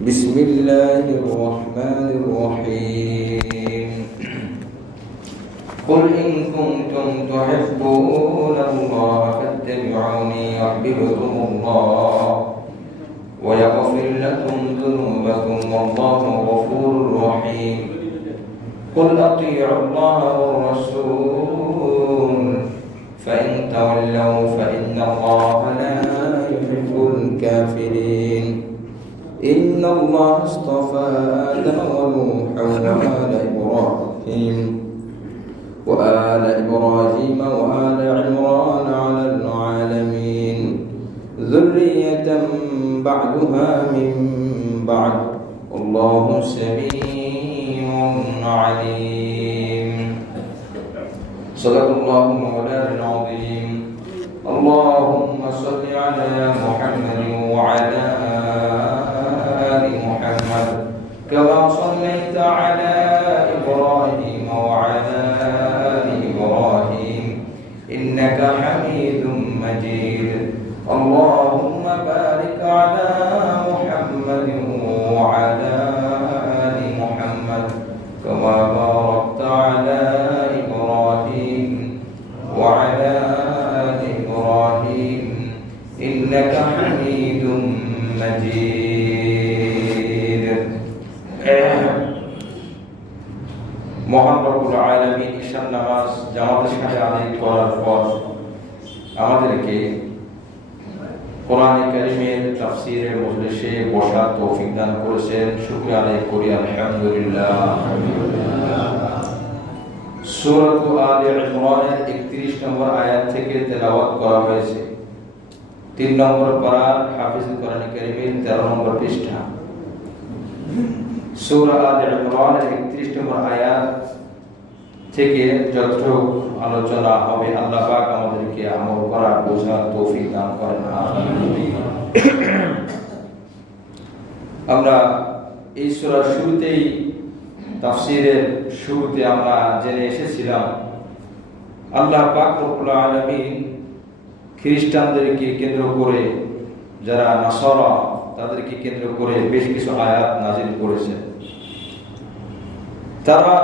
بسم الله الرحمن الرحيم قل إن كنتم تحبون الله فاتبعوني يحببكم الله ويغفر لكم ذنوبكم والله غفور رحيم قل أطيعوا الله والرسول فإن تولوا فإن الله لا يحب الكافرين إن الله اصطفى آدم ونوحا وآل إبراهيم وآل عمران على العالمين ذرية بعدها من بعد والله سميع عليم صدق الله مولانا العظيم اللهم صل على محمد وعلى آل محمد كما صليت على إبراهيم وعلى آل إبراهيم إنك حميد مجيد اللهم بارك على محمد وعلى آل محمد كما باركت على إبراهيم وعلى آل إبراهيم إنك حميد مجيد মহান রব্বুল আলামিন ঈশান নামাজ জামাতের সাথে আদায় করার পর আমাদেরকে কোরআনে কারীমের তাফসীরের মজলিসে বসার তৌফিক দান করেছেন। শুকরিয়া আদায় করি আলহামদুলিল্লাহ। সূরা আলে ইমরানের 31 নম্বর আয়াত থেকে তেলাওয়াত করা হয়েছে। 3 নম্বর পারা হাফিজুল কোরআনে কারীমের 13 নম্বর পৃষ্ঠা। সূরা আলে ইমরানের 31 নম্বর আয়াত থেকে যতটুকু আলোচনা হবে আল্লাহ পাক আমাদেরকে আমল করার বোঝার তৌফিক দান করেন। আমরা এই সূরার শুরুতেই তাফসীরের শুরুতে আমরা জেনে এসেছিলাম আল্লাহ পাক রব্বুল আলামিন খ্রিস্টানদেরকে কেন্দ্র করে, যারা নাসারা তাদেরকে কেন্দ্র করে বেশ কিছু আয়াত নাযিল করেছেন। তারা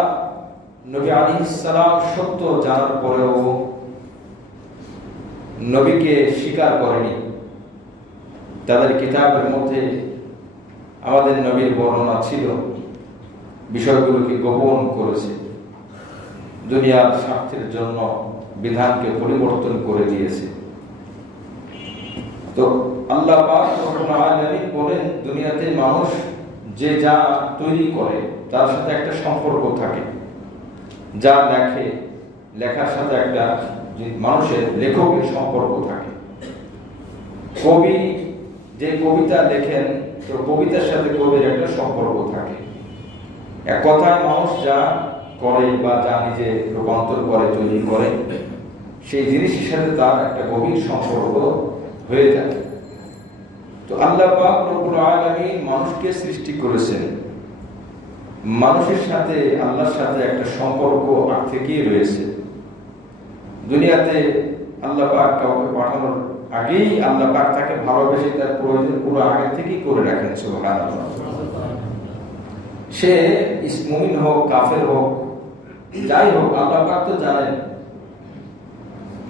নবী আলাইহিস সালাম সত্য জানার পরেও নবীকে স্বীকার করেনি। তাদের কিতাবের মধ্যে আমাদের নবীর বর্ণনা ছিল, বিষয়গুলোকে গোপন করেছে, দুনিয়ার স্বার্থের জন্য বিধানকে পরিবর্তন করে দিয়েছে। তো আল্লাহ পাক রব্বুল আলামিন বলেন, দুনিয়াতে মানুষ যে যা তৈরি করে তার সাথে একটা সম্পর্ক থাকে। যা লেখে, লেখার সাথে একটা মানুষের লেখকের সম্পর্ক থাকে। কবি যে কবিতা লেখেন, তো কবিতার সাথে কবির একটা সম্পর্ক থাকে। এক কথায় মানুষ যা করে বা যা নিজে রূপান্তর করে, তৈরি করে, সেই জিনিসের সাথে তার একটা গভীর সম্পর্ক হয়ে থাকে। তো আল্লাহ পাক রব্বুল আলামিন মানুষকে সৃষ্টি করেছেন, মানুষের সাথে আল্লাহর সাথে একটা সম্পর্ক আগ থেকেই রয়েছে। দুনিয়াতে আল্লাহ পাক কাউকে পাঠানোর আগেই আল্লাহ পাক তাকে ভালোবেসে তার প্রয়োজন পুরো আগে থেকেই করে রাখেন। সুবহানাল্লাহ। সে মুমিন হোক, কাফের হোক, যাই হোক, আল্লাহ পাক তো জানেন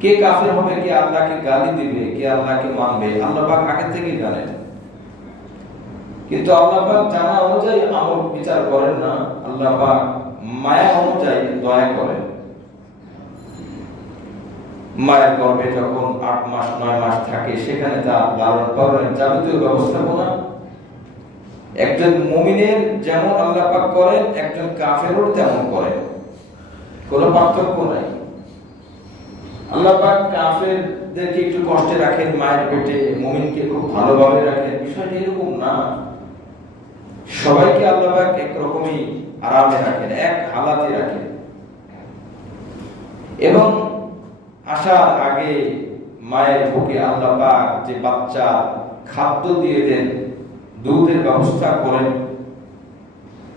কে কাফের হবে, কে আল্লাহকে গালি দিবে, কে আল্লাহকে মানবে, আল্লাহ পাক আগে থেকেই জানেন। কিন্তু আল্লাহ পাক জানা অনুযায়ী আমল বিচার করেন না, আল্লাহ পাক মায়া অনুযায়ী দয়া করেন। মায়ের গর্ভে যখন 8 মাস 9 মাস থাকে, সেখানে তার লালন পালনের যাবতীয় ব্যবস্থাপনা একজন মুমিনের যেমন আল্লাহ পাক করেন, একজন কাফেরও তেমন করেন, কোনো পার্থক্য নাই। আল্লাহ পাক কাফেরদেরকে একটু কষ্টে রাখেন মায়ের পেটে, মুমিনকে খুব ভালোভাবে রাখেন, বিষয়টা এরকম না। সবাইকে আল্লাহ পাক একরকমই আরামে রাখেন, এক হালাতে রাখেন। এবং আসার আগে মায়ের বুকে আল্লাহ পাক যে বাচ্চা খাদ্য দিয়ে দেন, দুধের ব্যবস্থা করেন,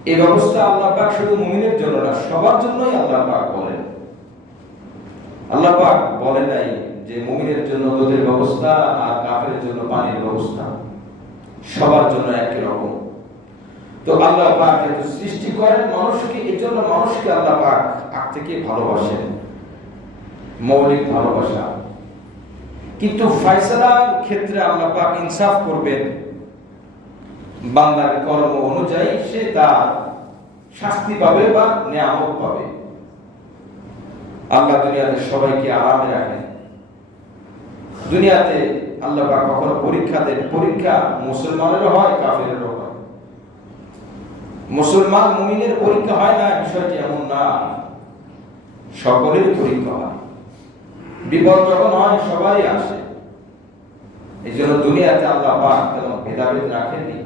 এই ব্যবস্থা আল্লাহ পাক শুধু মুমিনের জন্য না, সবার জন্যই আল্লাহ পাক বলেন। আল্লাহ পাক বলে নাই যে মুমিনের জন্য দুধের ব্যবস্থা আর কাফেরের জন্য পানির ব্যবস্থা, সবার জন্য একই রকম। তো আল্লাহ পাক যেহেতু সৃষ্টি করেন মানুষকে, এই জন্য মানুষকে আল্লাহ পাক আগ থেকে ভালোবাসেন, মৌলিক ভালোবাসা। কিন্তু ফয়সালার ক্ষেত্রে আল্লাহ পাক ইনসাফ করবেন, বান্দার কর্ম অনুযায়ী সে তার শাস্তি পাবে বা নিয়ামত পাবে। আল্লাহ দুনিয়াতে সবাইকে আরামে রাখেন। দুনিয়াতে আল্লাহ পাক কখনো পরীক্ষা দেন, পরীক্ষা মুসলমানেরও হয়, কাফেরেরও হয়। মুসলমান মুমিনের পরীক্ষা হয় না, বিষয়টি এমন না, সকলের পরীক্ষা হয়। বিপদ যখন হয় সবাই আসে। এই জন্য দুনিয়াতে আল্লাহ পাক তেমন ভেদাভেদ রাখেননি।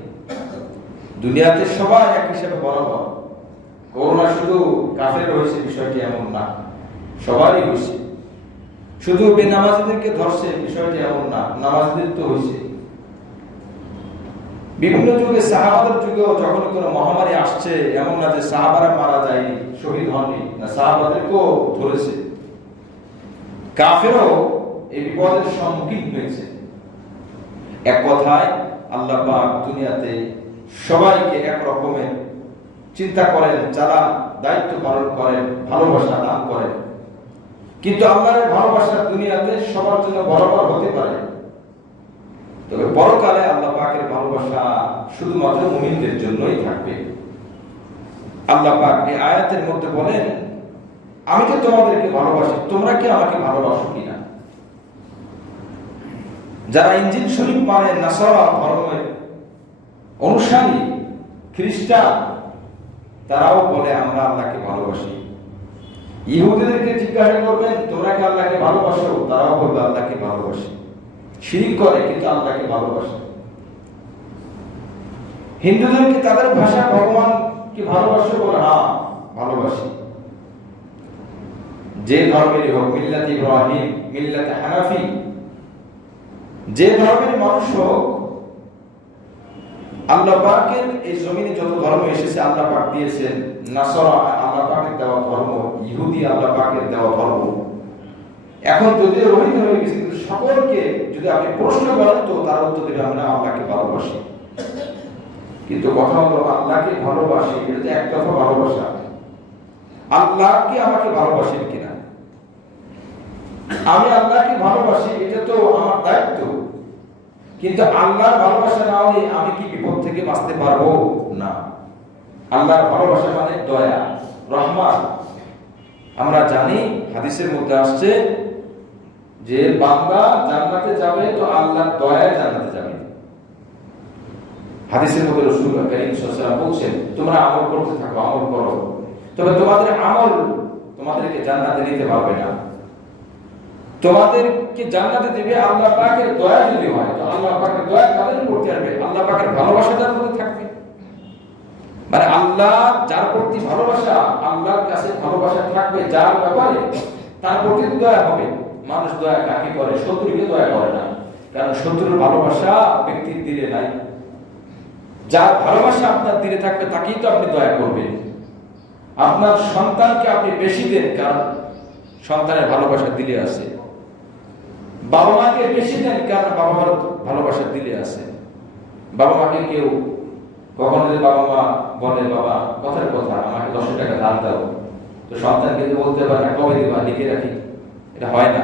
দুনিয়াতে সবাই এক হিসেবে বরাবর। করোনা শুধু কাফের হয়েছে বিষয়টি এমন না, সবারই হয়েছে। শুধু বেনামাজিদেরকে ধরছে বিষয়টি এমন না, নামাজিদের তো হয়েছে। বিভিন্ন যুগে, সাহাবাদের যুগেও যখন কোনো মহামারী আসছে, এমন না যে সাহাবারা মারা যায়নি, শহীদ হননি, না, সাহাবাদেরকেও ধরেছে। কাফেরও এই বিপদের সম্মুখীন হয়েছে। এক কথায় আল্লাহ পাক দুনিয়াতে সবাইকে এক রকমের চিন্তা করেন, যারা দায়িত্ব পালন করেন, ভালোবাসা দান করেন। কিন্তু আল্লাহর ভালোবাসা দুনিয়াতে সবার জন্য বরাবর হতে পারে, তবে পরকালে আল্লাহ পাকের ভালোবাসা শুধুমাত্র মুমিনদের জন্যই থাকবে। আল্লাহ পাক এই আয়াতের মধ্যে বলেন, আমি তো তোমাদেরকে ভালোবাসি, তোমরা কি আমাকে ভালোবাসো কিনা? যারা ইনজিল শরীফ মানে নাসারা ধর্মের অনুসারী, খ্রিস্টান, তারাও বলে আমরা আল্লাহকে ভালোবাসি। ইহুদিদেরকে জিজ্ঞাসা করবেন, তোমরা কি আল্লাহকে ভালোবাসো? তারাও বলবে আল্লাহকে ভালোবাসি। শিরক করে কিন্তু আল্লাহকে ভালোবাসে। হিন্দুদেরকে তাদের ভাষা ভগবানকে ভালোবাসো, বলে হ্যাঁ ভালোবাসি। যে ধর্মেরই হোক, মিল্লাত ইব্রাহিম, মিল্লাত হানাফি, যে ধর্মের মানুষ হোক, আল্লাহ পাকের এই জমিনে যত ধর্ম এসেছে আল্লাহ পাক দিয়েছেন। নাসারা আল্লাহ পাকের দেওয়া ধর্ম, ইহুদি আল্লাহ পাকের দেওয়া ধর্ম। এখন যদিও রহিত হয়ে গেছে, কিন্তু সকলকে যদি আপনি প্রশ্ন করেন তো তার উত্তর দেবে আমরা আল্লাহকে ভালোবাসি। কিন্তু কথা হলো আল্লাহকে ভালোবাসি, এটা তো এক কথা ভালোবাসা। আল্লাহকে আমাকে ভালোবাসেন কিনা? আমি আল্লাহকে ভালোবাসি, এটা তো আমার দায়িত্ব। কিন্তু আল্লাহর ভালোবাসা না হলে আমি কি বিপদ থেকে বাঁচতে পারবো? না। আল্লাহর ভালোবাসা মানে দয়া, রহমত। আমরা জানি হাদিসের মধ্যে আসছে যে বান্দা জান্নাতে যাবে তো আল্লাহর দয়ায় জান্নাতে যাবে। হাদিসের মধ্যে রাসূল কারীম সাল্লাল্লাহু আলাইহি ওয়াসাল্লাম বলেছেন, তোমরা আমল করতে থাকো, আমল করো, তবে তোমাদের আমল তোমাদেরকে জান্নাতে নিতে পারবে না। তোমাদেরকে জান্নাতে দিবে আল্লাহ পাকের দয়া যদি হয়। তো আল্লাহ পাকের দয়া কাদের উপর আসবে? আল্লাহ পাকের ভালোবাসা যার মধ্যে থাকবে। মানে আল্লাহ যার প্রতি ভালোবাসা, আল্লাহর কাছে ভালোবাসা থাকবে যার ব্যাপারে, তার প্রতি দয়া হবে। মানুষ দয়া কাকে করে? শত্রুকে দয়া করে না, কারণ শত্রুর ভালোবাসা ব্যক্তির দিলে নাই। যার ভালোবাসা আপনার দিলে থাকবে তাকেই তো আপনি দয়া করবেন। আপনার সন্তানকে আপনি বেশি দেন, কারণ সন্তানের ভালোবাসা দিলে আছে। বাবা মাকে বেশি দেন, কারণ বাবা মার ভালোবাসা দিলে আছে। বাবা মাকে কেউ কখনো যদি বাবা মা বলে, বাবা কথার কথা আমাকে 10 টাকা ধার দাও, তো সন্তান কিন্তু বলতে পারে না, কবে দিবা, লিখে রাখি। এটা হয় না।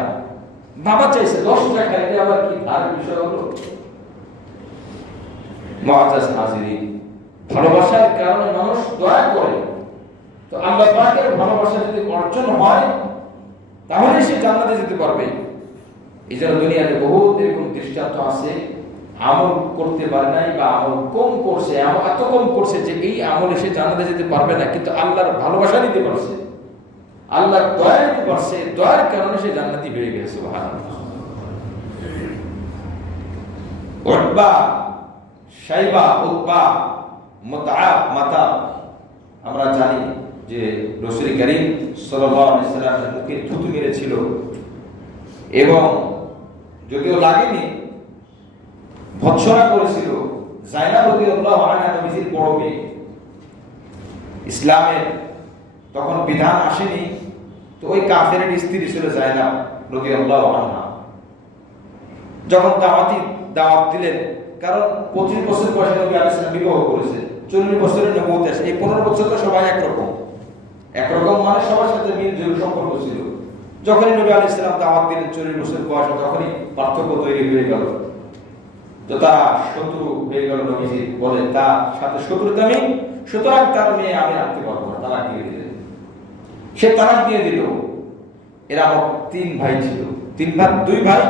বাবা চাইছে 10 টাকা, এটা আবার কি ধারের বিষয় হলো? মুআজ্জাজ হাজিরিন, ভালোবাসার কারণে মানুষ দয়া করে। তো আল্লাহ পাকের ভালোবাসা যদি অর্জন হয় তাহলে সে জান্নাতে যেতে পারবে। এই জন্য দুনিয়াতে বহুত এরকম দৃষ্টান্ত আছে, আমল করতে পারে নাই বা আমল কম করছে, এত কম করছে যে এই আমলে সে জান্নাতে যেতে পারবে না, কিন্তু আল্লাহর ভালোবাসা নিতে পারছে, আল্লাহর দয়া নিতে পারছে। দয়ার কারণে সে জান্নাতি হয়ে গেছে। সুবহানাল্লাহ। উতবা, শাইবা, উতবা, মুতআব, মাতাব, আমরা জানি যে রাসূল করিম সাল্লাল্লাহু আলাইহি ওয়াসাল্লামের মুখে থুতু মেরেছিল, এবং যদিও লাগেনি ভৎসনা করেছিল। যায়নাব রাদিয়াল্লাহু আনহা নবীজির বড় মেয়ে। ইসলামের তখন বিধান আসেনি, তো ওই কাফেরের স্ত্রী ছিল যায়নাব রাদিয়াল্লাহু আনহা। যখন দাওয়াত দিলেন, কারণ 25 বছর বয়সে নবী আলাইহিস সালাম বিবাহ করেছে, 40 বছরের নবুয়ত আসে। এই 15 বছর তো সবাই একরকম মানে সবার সাথে মিল সম্পর্ক ছিল। যখনই নবী আলাইহিস সালাম দাওয়াত দিলেন 40 বছর বয়সে, তখনই পার্থক্য তৈরি হয়ে গেল। তো তারা শত্রু হয়ে গেল। নবীজি বলেন তার সাথে শত্রুতা আমি, সুতরাং তার মেয়ে আমি রাখতে পারবো না, তালাক দিয়ে দিলেন। সে তালাক দিয়ে দিল। এরা আমার 3 ভাই ছিল। 2 ভাই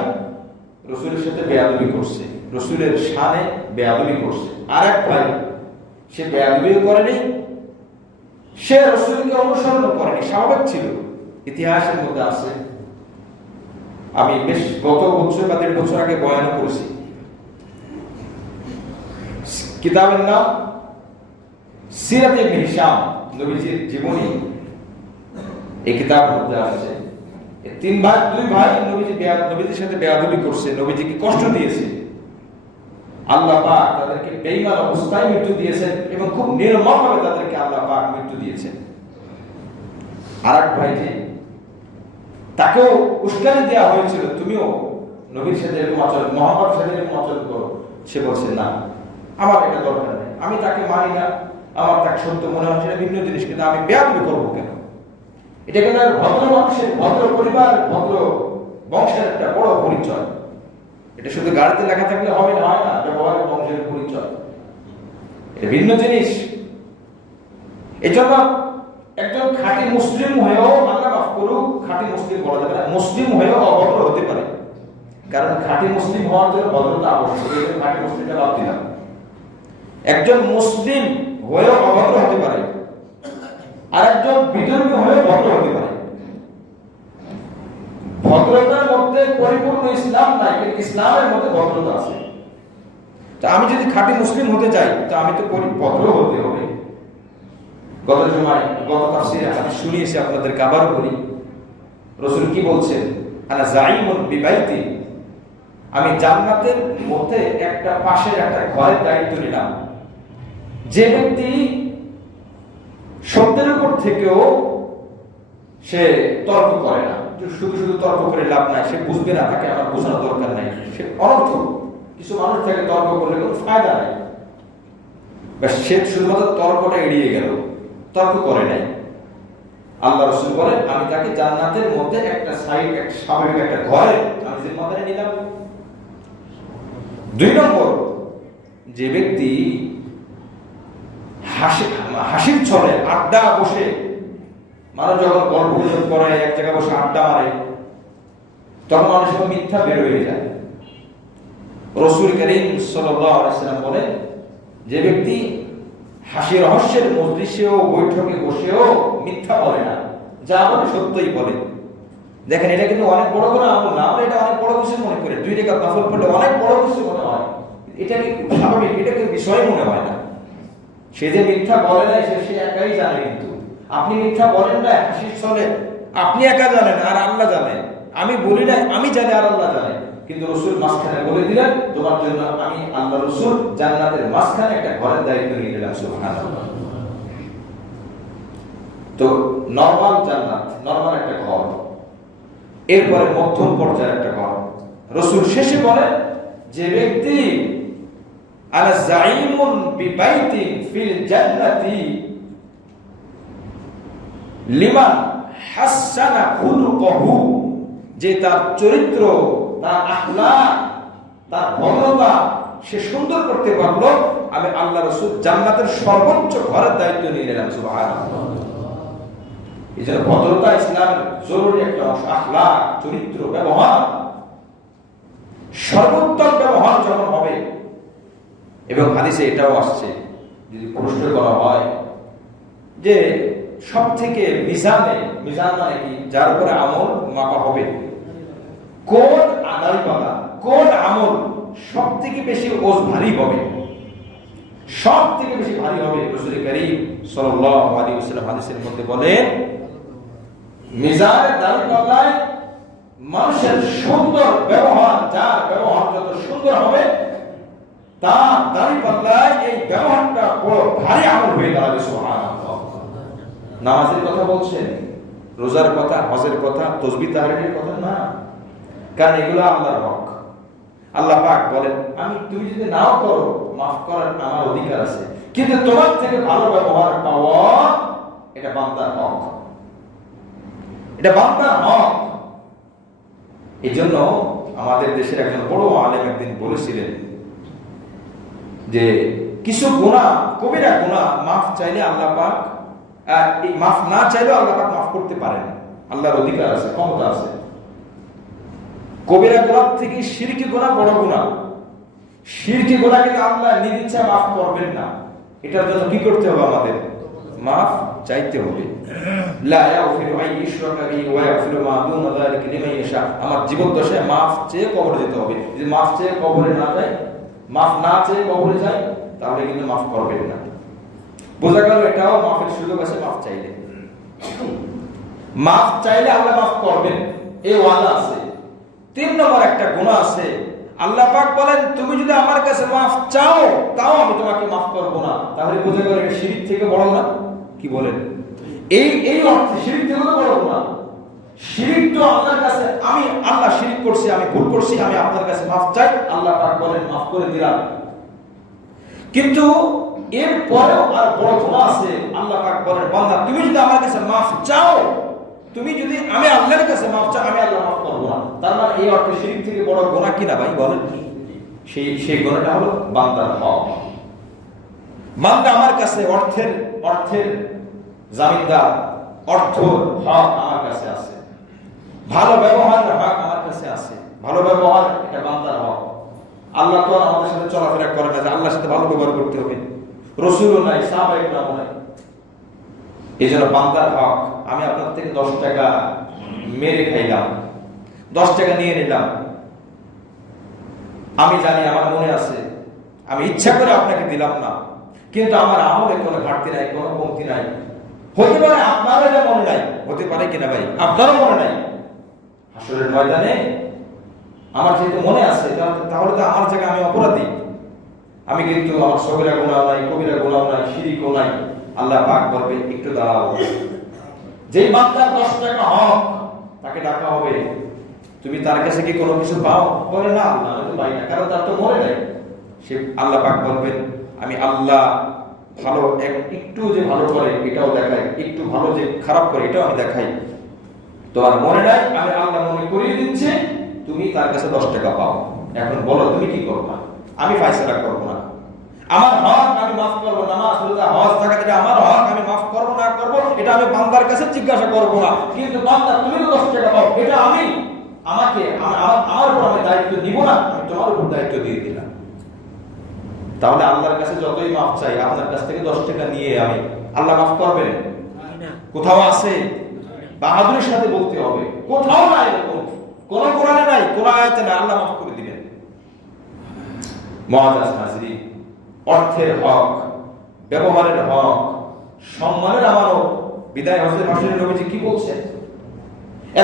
রাসূলের সাথে বেয়াদবি করছে, রাসূলের শানে বেয়াদবি করছে। আর এক ভাই সে বেয়াদবিও করেনি, সে রাসূলকে অনুসরণ করেনি, স্বাভাবিক ছিল। ইতিহাসের মধ্যে আছে, আমি বেশ গত বছর বা 1.5 বছর আগে বয়ান করেছি। কিতাবের নাম সিরাত ইবনে হিশাম, নবীজির জীবনী। এই কিতাবের মধ্যে আছে 2 ভাই নবীজির সাথে বেয়াদবি করছে, নবীজিকে কষ্ট দিয়েছে। আল্লাহ পাক তাদেরকে বেঈমান অবস্থায় মৃত্যু দিয়েছেন এবং খুব নির্মমভাবে তাদেরকে আল্লাহ পাক মৃত্যু দিয়েছেন। আরেক ভাই যে তাকেও উস্কানি দেওয়া হয়েছিল, তুমিও নবীর সাথে এরকম আচরণ, মুহাম্মদের সাথে এরকম আচরণ করো। সে বলছে না, আমার এটা দরকার নেই, আমি তাকে মানি না, আমার তাকে সত্য মনে হচ্ছে না, ভিন্ন জিনিস, কিন্তু আমি বেয়াদবি করবো কেন? এটা কিন্তু ভদ্র মানুষের, ভদ্র পরিবার, ভদ্র বংশের একটা বড় পরিচয়। এটা শুধু গাড়িতে লেখা থাকলে হবে না, হয় না, ব্যবহারের বংশের পরিচয়, এটা ভিন্ন জিনিস। এজন্য একজন খাঁটি মুসলিম হয়েও, আল্লাহ মাফ করুক, খাঁটি মুসলিম বলা যাবে না, মুসলিম হয়েও অভদ্র হতে পারে। কারণ খাঁটি মুসলিম হওয়ার জন্য ভদ্রতা আবশ্যক। এই খাঁটি মুসলিমটা বাদ দিলাম। একজন মুসলিম হয়েও অভদ্র হতে পারে, আর একজন বিধর্মী হয়েও ভদ্র হতে পারে। ভদ্রতার মধ্যে পরিপূর্ণ ইসলাম নাই, কিন্তু ইসলামের মধ্যে ভদ্রতা আছে। তা আমি যদি খাঁটি মুসলিম হতে চাই, তো আমি তো ভদ্র হতে হবে। গত তাফসীরে হাদিস শুনিয়েছি আপনাদেরকে, আবারও বলি। রাসূল কি বলছেন? আনা যাইমুন বিবাইতি, আমি জান্নাতের মধ্যে একটা পাশের একটা ঘরের দায়িত্ব নিলাম। যে ব্যক্তি সত্যের উপর থেকেও সে তর্ক করে না, শুধু তর্ক করে লাভ নাই, সে বুঝবে না, তাকে আমার বোঝানোর দরকার নাই, সে অনর্থ। কিছু মানুষ থেকে তর্ক করলে কোনো ফায়দা নাই, সে শুধুমাত্র তর্কটা এড়িয়ে গেল, তর্ক করে নাই। আল্লাহ রাসূল বলেন আমি তাকে জান্নাতের মধ্যে একটা সাইড, একটা স্বাভাবিক একটা ঘরে আমি জিম্মাদারি নিলাম। 2 নম্বর, যে ব্যক্তি হাসির ছলে আড্ডা বসে, মানুষ যখন গল্প গুজব করে, এক জায়গায় বসে আড্ডা মারে, তখন মানুষের মিথ্যা বের হয়ে যায়। রাসূল করিম সাল্লাল্লাহু আলাইহি ওয়াসাল্লাম বলেন, যে ব্যক্তি হাসি রহস্যের মজলিসেও, বৈঠকে বসেও মিথ্যা বলে না, যা বলে সত্যই বলে। দেখেন, এটা কিন্তু অনেক বড় কোনো আমল না, আমরা এটা অনেক বড় কিছু মনে করি। 2 রাকাত নফল পড়লে অনেক বড় কিছু মনে হয়, এটা কি স্বাভাবিক, এটা কি বিষয় মনে হয় না। সে যে মিথ্যা বলে না, সে একাই জানে। কিন্তু আপনি মিথ্যা বলেন না হাসির ছলে, আপনি একা জানেন আর আল্লাহ জানেন। আমি বলি না, আমি জানি আর আল্লাহ জানে। কিন্তু রাসূল মাঝখানে বলে দিলেন, তোমার জন্য আমি আল্লাহ রাসূল জান্নাতের মাঝখানে একটা ঘরের দায়িত্ব নিয়ে নিলাম। সুবহানাল্লাহ। তো নরমাল জান্নাত, নরমাল একটা ঘর, এরপরে মধ্যম পর্যায়ের একটা ঘর। রাসূল শেষে বলেন, যে ব্যক্তি আলা যাইমুন বিবাইতিন ফিল জান্নাতি লিমান হাসানা খুলুকহু, যে তার চরিত্র, তার আখলাক, তার ভদ্রতা সে সুন্দর করতে পারলো, আমি আল্লাহ রাসূল জান্নাতের সর্বোচ্চ ঘরের দায়িত্ব নিয়ে নিলাম। সুবহানাল্লাহ। এই জন্য ভদ্রতা ইসলামের জরুরি একটা অংশ। আখলাক, চরিত্র, ব্যবহার, সর্বোত্তম ব্যবহার যখন হবে। এবং হাদিসে এটাও আসছে, যদি প্রশ্ন করা হয় যে সব থেকে মিজান মানে কি, যার উপরে আমল মাপা হবে, কোন আদালপালা, কোন আমল সব থেকে বেশি ভারী হবে, সব থেকে বেশি ভারী হবে। রাসূল করিম সাল্লাল্লাহু আলাইহি ওয়াসাল্লাম হাদিসের মধ্যে বলেন, মিজানের দাঁড়িপাল্লায় মানুষের সুন্দর ব্যবহার, যার ব্যবহার যত সুন্দর হবে, তার দাঁড়িপাল্লায় এই ব্যবহারটা বড় ভারী আমল হয়ে দাঁড়াবে। সুবহানাল্লাহ। নামাজের কথা বলছেন, রোজার কথা, হজের কথা, তাসবিহ তাহলিলের কথা না, কারণ এগুলো আল্লাহর হক। আল্লাহ পাক বলেন, আমি তুমি যদি নাও করো, মাফ করার আমার অধিকার আছে, কিন্তু তোমার থেকে ভালো ব্যবহার পাওয়া এটা বান্দার হক, এটা বান্দার হক। এই জন্য আমাদের দেশের একজন বড় আলেম একদিন বলেছিলেন যে কিছু গুনাহ, কবিরা গুনাহ মাফ চাইলে আল্লাহ পাক, মাফ না চাইলেও আল্লাহ পাক মাফ করতে পারেন, আল্লাহর অধিকার আছে, ক্ষমতা আছে। কবিরা গুনাহ থেকে শিরকি গুনাহ বড় গুনাহ। শিরকি গুনাহ কিন্তু আল্লাহ নিজ ইচ্ছা মাফ করবেন না, এটার জন্য কি করতে হবে? আমাদের মাফ চাইতে হবে। লা ইয়াগফিরু আন ইউশরাকা বিহি ওয়া ইয়াগফিরু মা দুনা যালিকা লিমান ইয়াশা। আমার জীবদ্দশায় মাফ চেয়ে কবরে যেতে হবে। যদি মাফ চেয়ে কবরে না যায়, মাফ না চেয়ে কবরে যায়, তাহলে কিন্তু মাফ করবেন না। বোঝা গেল এটাও মাফের সুযোগ আছে মাফ চাইলে। মাফ চাইলে আল্লাহ মাফ করবেন, এই ওয়াদা আছে। 3 নম্বর একটা গুনাহ আছে, আল্লাহ পাক বলেন তুমি যদি আমার কাছে মাফ চাও তাও আমি তোমাকে মাফ করব না। তাহলে বোঝা গেল এটা শিরক থেকে বড় না? কি বলেন? এই অর্থে শিরক থেকে বড় না। শিরক তো আল্লাহর কাছে, আমি আল্লাহ শিরক করছি, আমি ভুল করছি, আমি আপনার কাছে মাফ চাই, আল্লাহ পাক বলেন মাফ করে দিলাম। কিন্তু এর পরেও আর বড় গুনাহ আছে। আল্লাহ পাক বলেন বান্দা তুমি যদি আমার কাছে মাফ চাও, তুমি যদি আমি আল্লাহর কাছে মাফ চাও, আমি আল্লাহ মাফ করব না। তার মানে এই অর্থে শিরক থেকে বড় গুনাহ কি না ভাই বলেন? সেই গুনাহটা হলো বান্দার হক। বান্দা আমার কাছে অর্থের জামিনদার, অর্থ হক আমার কাছে আছে, ভালো ব্যবহারের হক আমার কাছে আছে। ভালো ব্যবহার এটা বান্দার হক। আল্লাহ তো আমাদের সাথে চলাফেরা করে না যে আল্লাহর সাথে ভালো ব্যবহার করতে হবে, রাসূলও নাই, সাহাবায়ে কেরামও নাই। এই জন্য বান্দার হক। আমি আপনার থেকে 10 টাকা মেরে খাইলাম, 10 টাকা নিয়ে নিলাম, আমি জানি আমার মনে আছে, আমি ইচ্ছা করে আপনাকে দিলাম না, কিন্তু আমার আমলে কোনো ঘাটতি নাই, কোনো কমতি নাই। হতে পারে আপনারও এটা মনে নাই, হতে পারে কিনা ভাই আপনারও মনে নাই। হাসরের ময়দানে আমার যেহেতু মনে আছে, তাহলে তো আমার জায়গায় আমি অপরাধী। আমি কিন্তু আমার সগীরা গুনাহ নাই, কবিরা গুনাহ নাই, শিরকও নাই। আল্লাহ পাক বলবে একটু দাঁড়াও, যেই বান্দার 10 টাকা হক তাকে ডাকা হবে, তুমি তার কাছে কি কোনো কিছু পাও? বলে না, আল্লাহ আমি তো পাই না, কারণ তার তো মনে নাই। সে আল্লাহ পাক বলবেন আমি আল্লাহ ভালো একটু যে ভালো করে এটাও দেখাই, একটু ভালো যে খারাপ করে এটাও আমি দেখাই। তোমার মনে নাই, আমি আল্লাহ মনে করিয়ে দিচ্ছি, তুমি তার কাছে 10 টাকা পাও। এখন বলো তুমি কি করবা? আমি ফয়সালা করব না। আমার হক আমি মাফ করব না, নামাজ রোজা হজ যাকাত এটা আমার হক, আমি মাফ করব না করব এটা আমি বান্দার কাছে জিজ্ঞাসা করব না। কিন্তু বান্দা তুমি তো 10 টাকা পাও, এটা আমি আমার উপর আমি দায়িত্ব নিব না, আমি তোমার উপর দায়িত্ব দিয়ে দিলাম। তাহলে আল্লাহর কাছে যতই মাফ চাই, আপনার কাছ থেকে 10 টাকা নিয়ে আমি, আল্লাহ মাফ করবেন? কোথাও আছে? বাহাদুরের সাথে বলতে হবে, কোথাও নাই এরকম, কোন কোরআনে নাই, কোন আয়াতে নাই আল্লাহ মাফ করে দিবেন। মুআজ্জাজ হাজরিন, অর্থের হক, ব্যবহারের হক, সম্মানের আমানত। বিদায় হজের মাসের নবীজি কি বলছেন?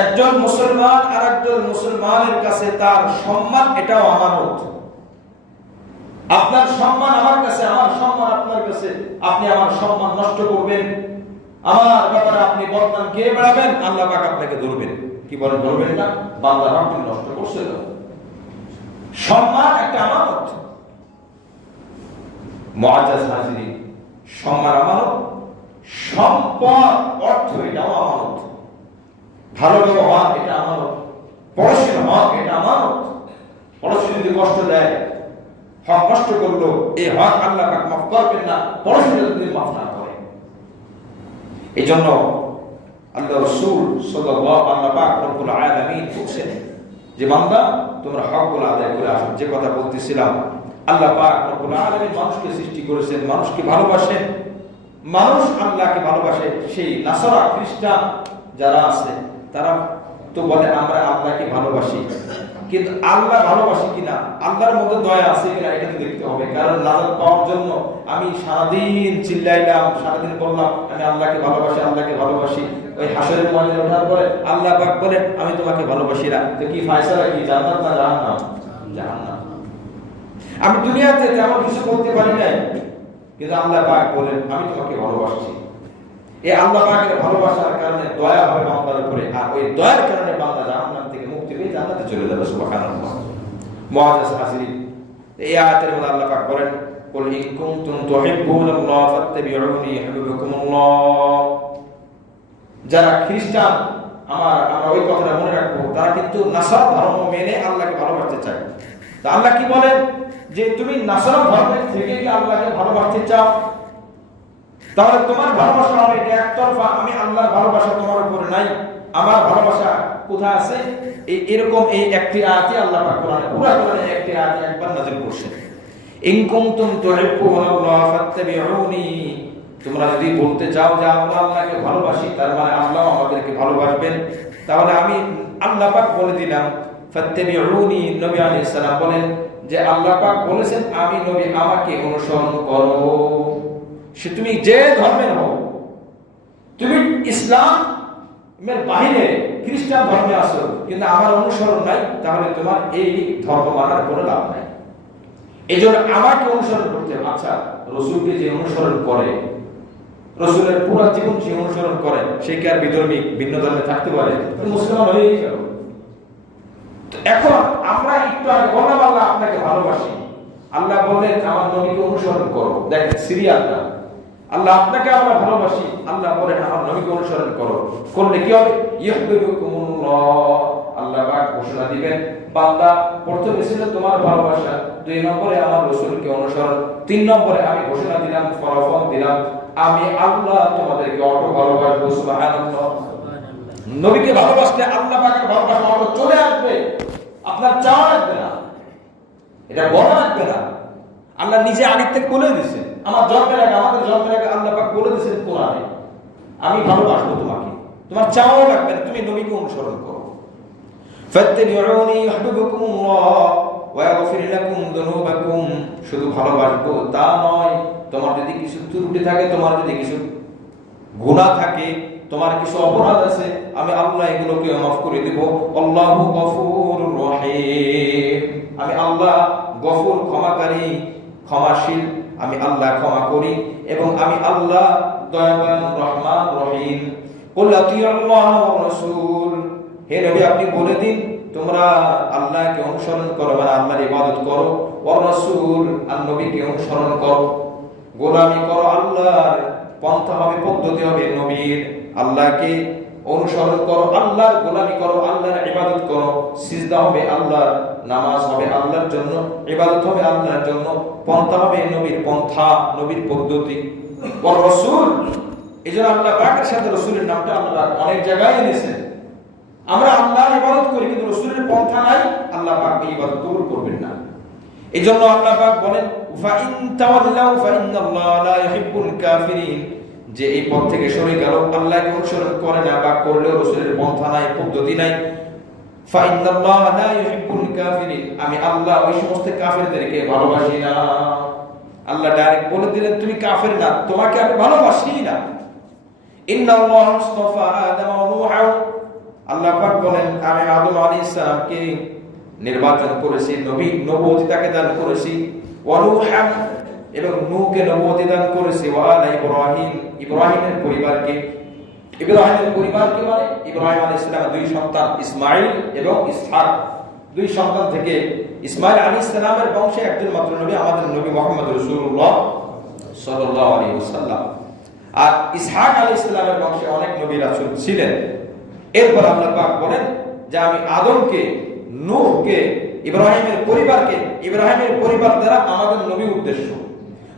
একজন মুসলমান আরেকজন মুসলমানের কাছে তার সম্মান এটাও আমানত। আপনার সম্মান আমার কাছে, আমার সম্মান আপনার কাছে। আপনি আমার সম্মান নষ্ট করবেন, আমার ব্যাপারে আপনি বদনাম কে বেড়াবেন, আল্লাহ পাক আপনাকে ধরবেন। কি বলেন? ধরবেন না? বান্দার হক তুমি নষ্ট করছো। সম্মান একটা আমানত। মুআজ্জাজ হাজরিন, সম্মান আমানত, সম্পদ অর্থ এটাও আমানত, ভালো ব্যবহার এটা আমানত, পড়াশোনা হক এটা আমানত। পড়াশোনা যদি কষ্ট দেয়, হক নষ্ট করলো, এই হক আল্লাহ পাক মাফ করবেন না, পড়াশোনা যদি মাফ না করে। এই জন্য আল্লাহ রাসূল সাল্লাল্লাহু আল্লাহ পাক রব্বুল আলামিন বলেছেন যে বান্দা তোমরা হকগুলো আদায় করে আসো। যে কথা বলতেছিলাম, আল্লাহ পাক রব্বুল আলামিন মানুষকে সৃষ্টি করেছেন, মানুষকে ভালোবাসেন, মানুষ আল্লাহকে ভালোবাসে। সেই নাসারা খ্রিস্টান যারা আছে তারা তো বলে আমরা আল্লাহকে ভালোবাসি, কিন্তু আল্লাহ ভালোবাসি কিনা, আল্লাহর মধ্যে দয়া আছে কিনা এটা তো দেখতে হবে। কারণ লাযত পাওয়ার জন্য আমি সারাদিন চিল্লাইলাম, সারাদিন বললাম আমি আল্লাহকে ভালোবাসি, আল্লাহকে ভালোবাসি। ওই হাসরের ময়দানে ওঠার পরে আল্লাহ পাক বলে আমি তোমাকে ভালোবাসি না, তো কি ফয়সালা কি? জান্নাত না জাহান্নাম? জাহান্নাম। আমি দুনিয়াতে তেমন কিছু করতে পারি নাই, কিন্তু আল্লাহ পাক বলেন আমি তোমাকে ভালোবাসছি। এই আল্লাহ পাকের ভালোবাসার কারণে দয়া হবে বান্দার উপরে, আর ওই দয়ার কারণে বান্দা জাহান্নাম থেকে মুক্তি পেয়ে জান্নাতে চলে যাবে। সুবহানাল্লাহ। মুআজ্জাজ হাজিরিন, এই আয়াতের মধ্যে আল্লাহ পাক বলেন কুল ইন কুনতুম তুহিব্বুনাল্লাহ ফাত্তাবিউনি ইউহিব্বুকুমুল্লাহ। যারা খ্রিস্টান, আমরা ওই কথাটা মনে রাখবো, তারা কিন্তু নাসারা ধর্ম মেনে আল্লাহকে ভালোবাসতে চায়। তা আল্লাহ কি বলেন যে তুমি নাসারা ধর্মের থেকে কি আল্লাহকে ভালোবাসতে চাও, তাহলে তোমার ভালোবাসা হবে একতরফা। আমি আল্লাহর ভালোবাসা তোমার উপরে নাই, আমার ভালোবাসা কোথায় আছে? এরকম এই একটি আয়াতে আল্লাহ পাক কোরআনে, পুরো কোরআনে একটি আয়াতে একবার নাযিল করছেন, ইন কুনতুম তুহিব্বুনাল্লাহ ফাত্তাবিউনি। তোমরা যদি বলতে চাও যে আমরা আল্লাহকে ভালোবাসি, তার মানে আল্লাহ আমাদেরকে ভালোবাসবেন, তাহলে আমি আল্লাহ পাক বলে দিলাম ফাত্তাবিউনি। নবী আলাইহিস সালাম বলেন যে আল্লাহ পাক বলেছেন আমি নবী, আমাকে অনুসরণ করো। সে তুমি যে ধর্মের হও, তুমি ইসলামের বাইরে খ্রিস্টান ধর্মে আসো কিন্তু আমার অনুসরণ নাই, তাহলে তোমার এই ধর্ম মানার কোনো লাভ নাই। এই জন্য আমাকে অনুসরণ করতে হবে। আচ্ছা, রসুলকে যে অনুসরণ করে, রসুলের পুরো জীবন যে অনুসরণ করে, সে কি আর বিধর্মী ভিন্ন ধর্মে থাকতে পারে? মুসলমান হয়েই গেল। এখন আমরা একটু আগে বললাম আল্লাহ আপনাকে ভালোবাসি, আল্লাহ বললেন আমার নবীকে অনুসরণ করো। দেখেন সিরিয়ালটা, আল্লাহ আপনাকে আমরা ভালোবাসি, আল্লাহ বলেন আমার নবীকে অনুসরণ করো। করলে কি হবে? ইউহিব্বুকুমুল্লাহ। আল্লাহ পাক ঘোষণা দিবেন বান্দা প্রথমে ছিল তোমার ভালোবাসা, 2 নম্বরে আমার রাসূলকে অনুসরণ, 3 নম্বরে আমি ঘোষণা দিলাম, ফলাফল দিলাম, আমি আল্লাহ তোমাদেরকে অটো ভালোবাসবো। সুবহানাল্লাহ। নবীকে ভালোবাসলে আল্লাহ পাকের ভালোবাসা অটো চলে আসবে, আপনার চাওয়া লাগবে না, এটা বলা লাগবে না। আল্লাহ নিজে আগে থেকে বলে দিয়েছেন, আমার জন্মের আগে, আমাদের জন্মের আগে আল্লাহ পাক বলে দিয়েছেন কোরআনে, আমি ভালোবাসবো তোমাকে, তোমার চাওয়া লাগবে না, তুমি নবীকে অনুসরণ করো। ফাত্তাবিউনি ইউহিব্বুকুমুল্লাহ ওয়া ইয়াগফির লাকুম যুনুবাকুম। শুধু ভালোবাসবো তা নয়, তোমার যদি কিছু ত্রুটি থাকে, তোমার যদি কিছু গুনাহ থাকে, তোমার কিছু অপরাধ আছে, আমি আল্লাহ এগুলোকে মাফ করে দেব। আল্লাহু গফুরুর রহিম। আমি আল্লাহ গফুর, ক্ষমাকারী, ক্ষমাশীল, আমি আল্লাহ ক্ষমা করি, এবং আমি আল্লাহ দয়াবান, রহমান, রহিম। কুল আতিউল্লাহ ওয়া রাসূল। হে নবী আপনি বলে দিন তোমরা আল্লাহকে অনুসরণ করো, মানে আল্লাহর ইবাদত করো, ওয়া রাসূল, আর নবীকে অনুসরণ করো, গোলামি করো, আল্লাহর পন্থা হবে, পদ্ধতি হবে নবীর। আল্লাহকে অনুসরণ করো, আল্লাহর গোলামি করো, আল্লাহর ইবাদত করো, সিজদা হবে আল্লাহর, নামাজ হবে আল্লাহর জন্য, ইবাদত হবে আল্লাহর জন্য, পন্থা হবে নবীর পন্থা, নবীর পদ্ধতি। ওয়া রাসূল, এজন্য আল্লাহ পাকের সাথে রাসূলের নামটা আল্লাহ অনেক জায়গায় এনেছেন। আমরা আল্লাহর ইবাদত করি কিন্তু রাসূলের পন্থা নাই, আল্লাহ পাক এই ইবাদত কবুল করবেন না। এজন্য আল্লাহ পাক বলেন ফা ইন তাওয়াল্লাউ ফা ইন্নাল্লাহা লা ইউহিব্বুল কাফিরিন। যে এই পথ থেকে সরে গেল, আল্লাহকে অনুসরণ করে না, বা করলেও রাসূলের পন্থা নাই, পদ্ধতি নাই, ফা ইন্নাল্লাহা লা ইউহিব্বুল কাফিরিন, আমি আল্লাহ ওই সমস্ত কাফেরদেরকে ভালোবাসি না। আল্লাহ ডাইরেক্ট বলে দিলেন তুমি কাফের না, তোমাকে আমি ভালোবাসি না। ইন্নাল্লাহা মুস্তাফা আদম ওয়া নূহা। আল্লাহ পাক বলেন আমি আদম আলাইহিস সালামকে নির্বাচন করেছি, নবুয়ত তাকে দান করেছি, ওয়া নূহা, এবং নূহকে নবুয়ত দান করেছি, ওয়া আলা ইব্রাহিম, ইব্রাহিমের পরিবারকে। ইব্রাহিমের পরিবারকে মানে ইব্রাহিম আলাইহিস সালামের 2 সন্তান ইসমাঈল এবং ইসহাক। 2 সন্তান থেকে ইসমাঈল আলাইহিস সালামের বংশে একজন মাত্র নবী আমাদের নবী মুহাম্মদ রাসূলুল্লাহ সাল্লাল্লাহু আলাইহি ওয়াসাল্লাম। আর ইসহাক আলাইহিস সালামের বংশে অনেক নবী রাসূল ছিলেন। এরপর আল্লাহ পাক বলেন যে আমি আদমকে, নূহকে, ইব্রাহিমের পরিবারকে, ইব্রাহিমের পরিবার দ্বারা আমাদের নবী উদ্দেশ্য,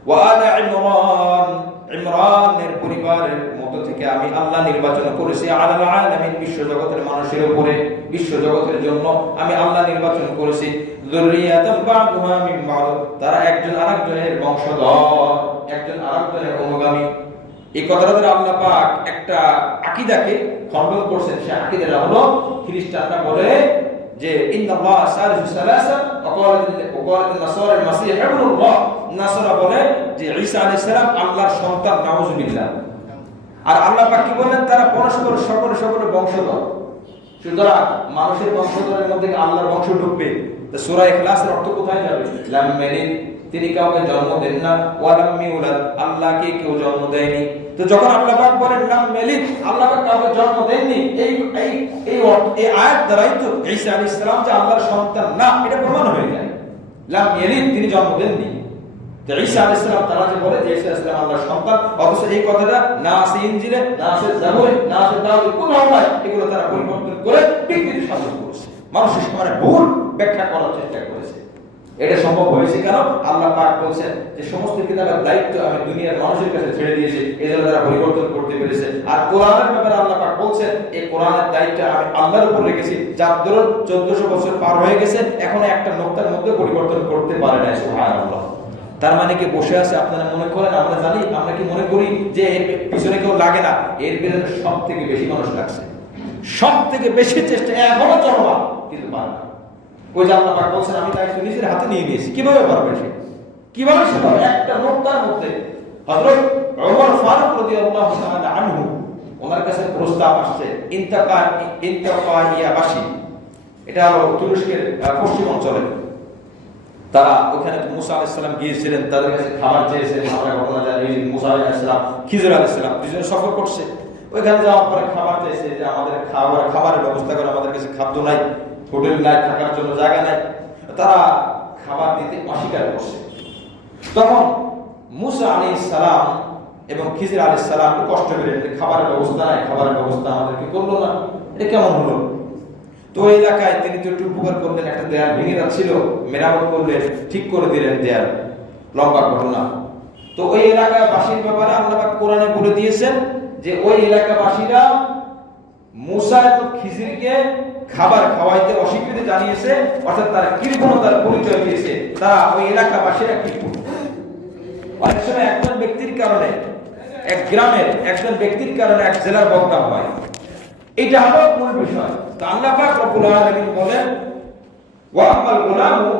ওয়া আলা ইমরান, ইমরানের পরিবারের মধ্য থেকে আমি আল্লাহ নির্বাচন করেছি, আলাল আলামিন, বিশ্ব জগতের মানুষের উপরে, বিশ্ব জগতের জন্য আমি আল্লাহ নির্বাচন করেছি, যুররিয়াতাম বা'দুহা মিন বা'দ, তারা একজন আরেকজনের বংশধর, একজন আরেকজনের অনুগামী। এই কথাটা দ্বারা আল্লাহ পাক একটা আকীদাকে খণ্ডন করছেন। সে আকীদাটা হলো খ্রিস্টানরা বলে যে ইন্নাল্লাহ সালিসু সালাসা ওয়া ক্বালাত নাসারা আল মাসীহ ইবনুল্লাহ। নাসারা বলে যে ঈসা আলাইহিস সালাম আল্লাহর সন্তান, নাউযুবিল্লাহ। আর আল্লাহ পাক কি বলেন তারা পরস্পর সকল বংশধর। সুতরাং মানুষের বংশধরের মধ্যে আল্লাহর বংশ ঢুকবে, তো সূরা ইখলাসের অর্থ কোথায় যাবে? লাম ইয়ালিদ তিনি কাউকে জন্ম দেন না, ওয়ালাম ইউলাদ, আল্লাহকে কেউ জন্ম দেয়নি। তো যখন আল্লাহ পাক বলেন লাম ইয়ালিদ, আল্লাহ পাক কাউকে জন্ম দেননি, এই আয়াত দ্বারাই তো ঈসা আলাইহিস সালাম যে আল্লাহর সন্তান না এটা প্রমাণ হয়ে যায়। লাম ইয়ালিদ, তিনি জন্ম দেননি। যে ঈসা আলাইহিস সালাম তারা যে বলে যে ঈসা আলাইহিস সালাম আল্লাহর সন্তান, অথচ এই কথাটা না আছে ইনজিলে, না আছে জাবুরে, না আছে দাউদে, কোথাও নাই। এগুলো তারা পরিবর্তন করে বিকৃতি সাধন করেছে, মানুষের সামনে ভুল ব্যাখ্যা করার চেষ্টা করেছে। এটা সম্ভব হয়েছে কেন? আল্লাহ পাক বলেন যে সমস্ত কিতাবের দায়িত্ব আমি দুনিয়ার মানুষের কাছে ছেড়ে দিয়েছি, এজন্য তারা পরিবর্তন করতে পেরেছে। আর কোরআনের ব্যাপারে আল্লাহ পাক বলেন এই কোরআনের দায়িত্ব আমি আল্লাহর উপর রেখেছি, যার দরুন 1400 বছর পার হয়ে গেছে, এখনো একটা নোক্তার মধ্যে পরিবর্তন করতে পারে না। সুবহানাল্লাহ। তার মানে কি বসে আছে আপনারা মনে করেন আমরা জানি? আমরা কি মনে করি যে এর পিছনে কেউ লাগে না? এর পেছনে সবথেকে বেশি মানুষ লাগছে, সবথেকে বেশি চেষ্টা এখনো চলবা, কিন্তু পারে না। ওই যে আল্লাহ পাক বলেন আমি তাকে নিজের হাতে নিয়ে নিয়েছি। কিভাবে পারবে সে? কিভাবে সে পারবে? একটা নোক্তার মধ্যে হযরত ওমর ফারুক রাদিয়াল্লাহু তাআলা আনহু, ওনার কাছে প্রস্তাব আসছে ইন্তাকাইয়াবাসী, এটা হলো তুরস্কের পশ্চিম অঞ্চলে। তারা ওখানে মুসা আলাইহিস সালাম গিয়েছিলেন, তাদের কাছে খাবার চেয়েছেন। আমরা ঘটনা জানি মুসা আলাইহিস সালাম খিজর আলাইহিস সালাম দুজন সফর করছে, ওইখানে যাওয়ার পরে খাবার চেয়েছে যে আমাদের খাবারের ব্যবস্থা করে, আমাদের কাছে খাদ্য নাই, হোটেল নাই, থাকার জন্য জায়গা নাই। তারা খাবার দিতে অস্বীকার করছে। তখন মুসা আলাইহিস সালাম এবং খিজর আলাইহিস সালাম কষ্ট পেলেন যে খাবারের ব্যবস্থা নাই, খাবারের ব্যবস্থা আমাদেরকে করলো না, এটা কেমন হলো? তো ওই এলাকায় তিনি তো একটু উপকার করলেন, একটা দেয়াল ভেঙে যাচ্ছিল, মেরামত করলেন, ঠিক করে দিলেন দেয়াল। লম্বা ঘটনা। তো ওই এলাকাবাসীর ব্যাপারে আল্লাহ পাক কোরআনে বলে দিয়েছেন যে ওই এলাকাবাসীরা মুসা এবং খিজিরকে খাবার খাওয়াইতে অস্বীকৃতি জানিয়েছে, অর্থাৎ তারা কৃপণতার পরিচয় দিয়েছে। তারা ওই এলাকাবাসীরা কৃপণ। অনেক সময় একজন ব্যক্তির কারণে, এক গ্রামের একজন ব্যক্তির কারণে এক জেলার বদনাম হয়, এটা হলো মূল বিষয়। তো আল্লাহ পাক রব্বুল আলামিন বলেন ওয়া আমাল গুলামু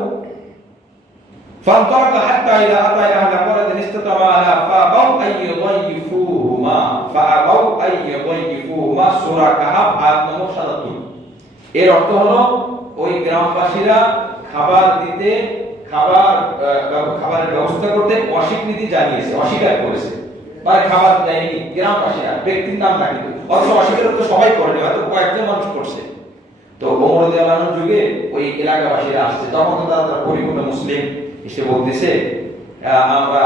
ফান্তালাকা হাত্তা ইলা আতা আহলা করাতিন ইসতাতামা আলা ফাআবাউ আইয়ুদাইফুহুমা সূরা কাহাফ আয়াত নম্বর ৭৭। এর অর্থ হলো ওই গ্রামবাসীরা খাবারের ব্যবস্থা করতে অস্বীকৃতি জানিয়েছে, অস্বীকার করেছে, মানে খাবার দেয়নি গ্রামবাসীরা, ব্যক্তির নাম না কিন্তু, অথচ অস্বীকার তো সবাই করেনি, হয়তো কয়েকজন মানুষ করছে। তো ওমর রাদিয়াল্লাহু আনহুর যুগে ওই এলাকাবাসীরা আসছে, তখন তো তারা পরিপূর্ণ মুসলিম, এসে বলতেছে আমরা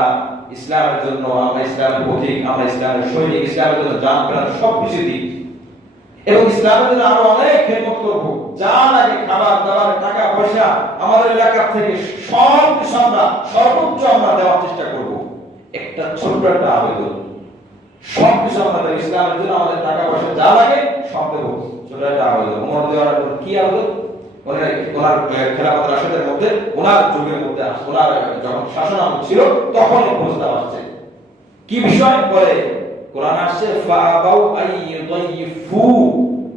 ইসলামের জন্য, আমরা ইসলামের পথিক, আমরা ইসলামের সৈনিক, ইসলামের জন্য জান প্রাণ সবকিছু দিই এবং ইসলামের জন্য আরো অনেক খেদমত করবো, যা লাগে খাবার দাবার টাকা পয়সা আমাদের এলাকা থেকে সব কিছু আমরা সর্বোচ্চ আমরা দেওয়ার চেষ্টা করবো। একটা ছোট্ট একটা আবেদন, সব কিছু আমরা ইসলামের জন্য আমাদের টাকা পয়সা যা লাগে সব দেবো, ছোট একটা আবেদন। ওমর দেওয়ার কি আবেদন? ওনার খেলাফত রাশিদের মধ্যে, ওনার যুগের মধ্যে, ওনার যখন শাসনামল ছিল তখন এই প্রস্তাব আসছে। কি বিষয় বলে কোরআন আসছে ফাআবাউ আইয়ুদাইফু,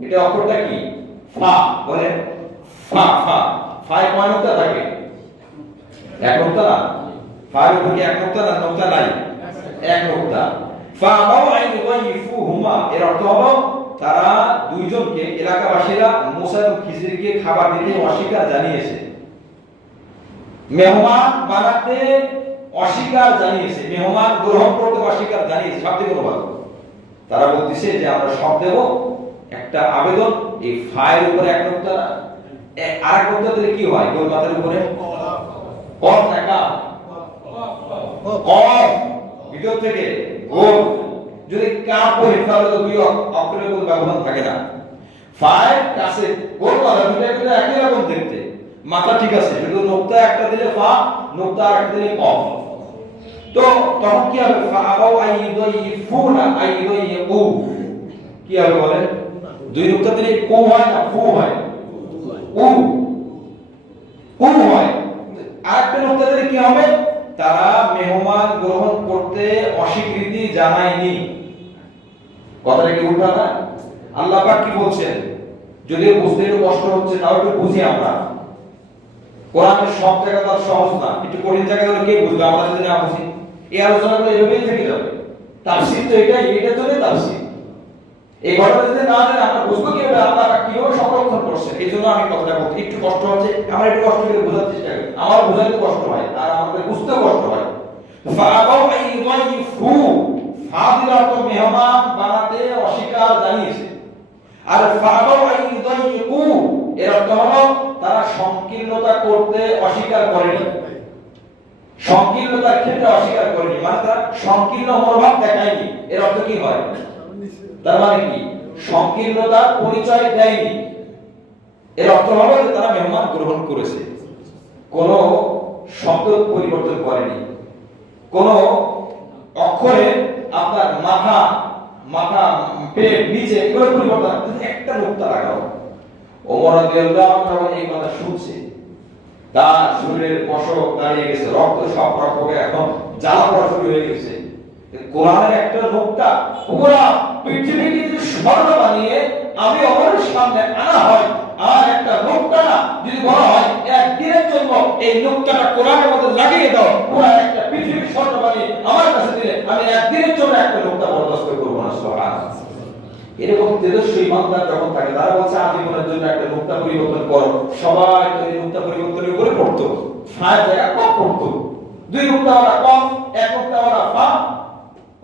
এটা অক্ষরটা কি? ফা। বলে ফা ফা ফায় কয় নোক্তা থাকে? এক নোক্তা না? ফার উপরে এক নোক্তা না, নোক্তা নাই, এক নোক্তা। ফাআবাউ আইয়ুদাইফুহুমা, এর অর্থ হলো তারা দুইজনকে, এলাকাবাসীরা মুসা এবং খিজিরকে খাবার দিতে অস্বীকার জানিয়েছে, মেহমান বানাতে অস্বীকার জানিয়েছে, মেহমান গ্রহণ করতে অস্বীকার জানিয়েছে। সব থেকে বড় তারা বলতেছে যে আমরা সব দেব, একটা আবেদন, এই ফায়ের উপরে এক নোক্তা, আর এক নোক্তা দিলে কি হয়? গোল মাথার উপরে কফ টাকা কফ, ভিতর থেকে গোল, যদি কাপ হয় তাহলে তো দুই অক্ষরের কোনো ব্যবধান থাকে না। ফায়ের কাছে গোল মাথা, দুটো কিন্তু একই রকম দেখতে, মাথা ঠিক আছে, শুধু নোক্তা একটা দিলে ফা, নোক্তা আরেকটা দিলে কফ। তো তখন কি হবে? ফাআবাউ আইয়ুদাইফুনা আইয়ুদাইফু, কি হবে বলেন? দুই নোক্তা দিলে কু হয় না ফু হয়? উ উ হয়। আরেকটা নোক্তা দিলে কি হবে? তারা মেহমান গ্রহণ করতে অস্বীকৃতি জানায়নি। কথাটা কি উল্টা না? আল্লাহ পাক কি বলছেন? যদিও বুঝতে একটু কষ্ট হচ্ছে, তাও একটু বুঝি আমরা। কোরআনের সব জায়গা তো সহজ না, একটু কঠিন জায়গা হলে কে বুঝবে? আমরা যদি না বুঝি এই আলোচনাগুলো এভাবেই থেকে যাবে। তাফসীর তো এটাই, এটার জন্য তাফসীর। এই ঘটনা যদি না জানি আমরা বুঝবো কিভাবে আল্লাহ কিভাবে সংরক্ষণ করছে। এই জন্য আমি কথাটা বলতে একটু কষ্ট হচ্ছে, আমার একটু কষ্ট করে বোঝার চেষ্টা করি, আমার বোঝাতে কষ্ট হয় আর আমাদের বুঝতেও কষ্ট হয়। ফাআবাউ আইয়ুদাইফু, ফাদিলা তো মেহমান বানাতে অস্বীকার জানিয়েছে। আর ফাআবাউ আইয়ুদাইফু এর অর্থ হলো তারা সংকীর্ণতা করতে অস্বীকার করেনি, সংকীর্ণতার ক্ষেত্রে অস্বীকার করেনি, মানে তারা সংকীর্ণ মনোভাব দেখায়নি। এর অর্থ কি হয়? তার মানে কি? সংকীর্ণতার পরিচয় দেয়নি। এর অর্থ হলো যে তারা মেহমান গ্রহণ করেছে, কোন শব্দ পরিবর্তন করেনি, কোন অক্ষরে আপনার মাথা মাথা পেট নিচে এগুলো পরিবর্তন, একটা নুক্তা লাগাও। ওমর রাদিয়াল্লাহু আনহু এই কথা শুনছে, তার শরীরের পশম দাঁড়িয়ে গেছে, রক্ত সব রক্তকে এখন জ্বালা পড়া শুরু হয়ে গেছে। কোরআনের একটা নুক্তা পুরো পৃথিবীকে যদি স্বর্ণ বানিয়ে আমি ওমরের সামনে আনা হয়, আর একটা নুক্তা যদি বলা হয় একদিনের জন্য এই নুক্তাটা কোরআনের মধ্যে লাগিয়ে দাও, পুরো একটা পৃথিবীর স্বর্ণ বানিয়ে আমার কাছে দিলে আমি একদিনের জন্য একটা নুক্তা বরদাস্ত করব না। সুবহানাল্লাহ। এরকম তেজস্বী ইমানদার যখন থাকে, তারা বলছে আজীবনের জন্য একটা নুক্তা পরিবর্তন করো। সবাই তো এই নুক্তা পরিবর্তনের উপরে পড়তো, ফাঁয়ের জায়গা কম পড়তো, দুই নুক্তা ওরা কম, এক নুক্তা ওরা ফা।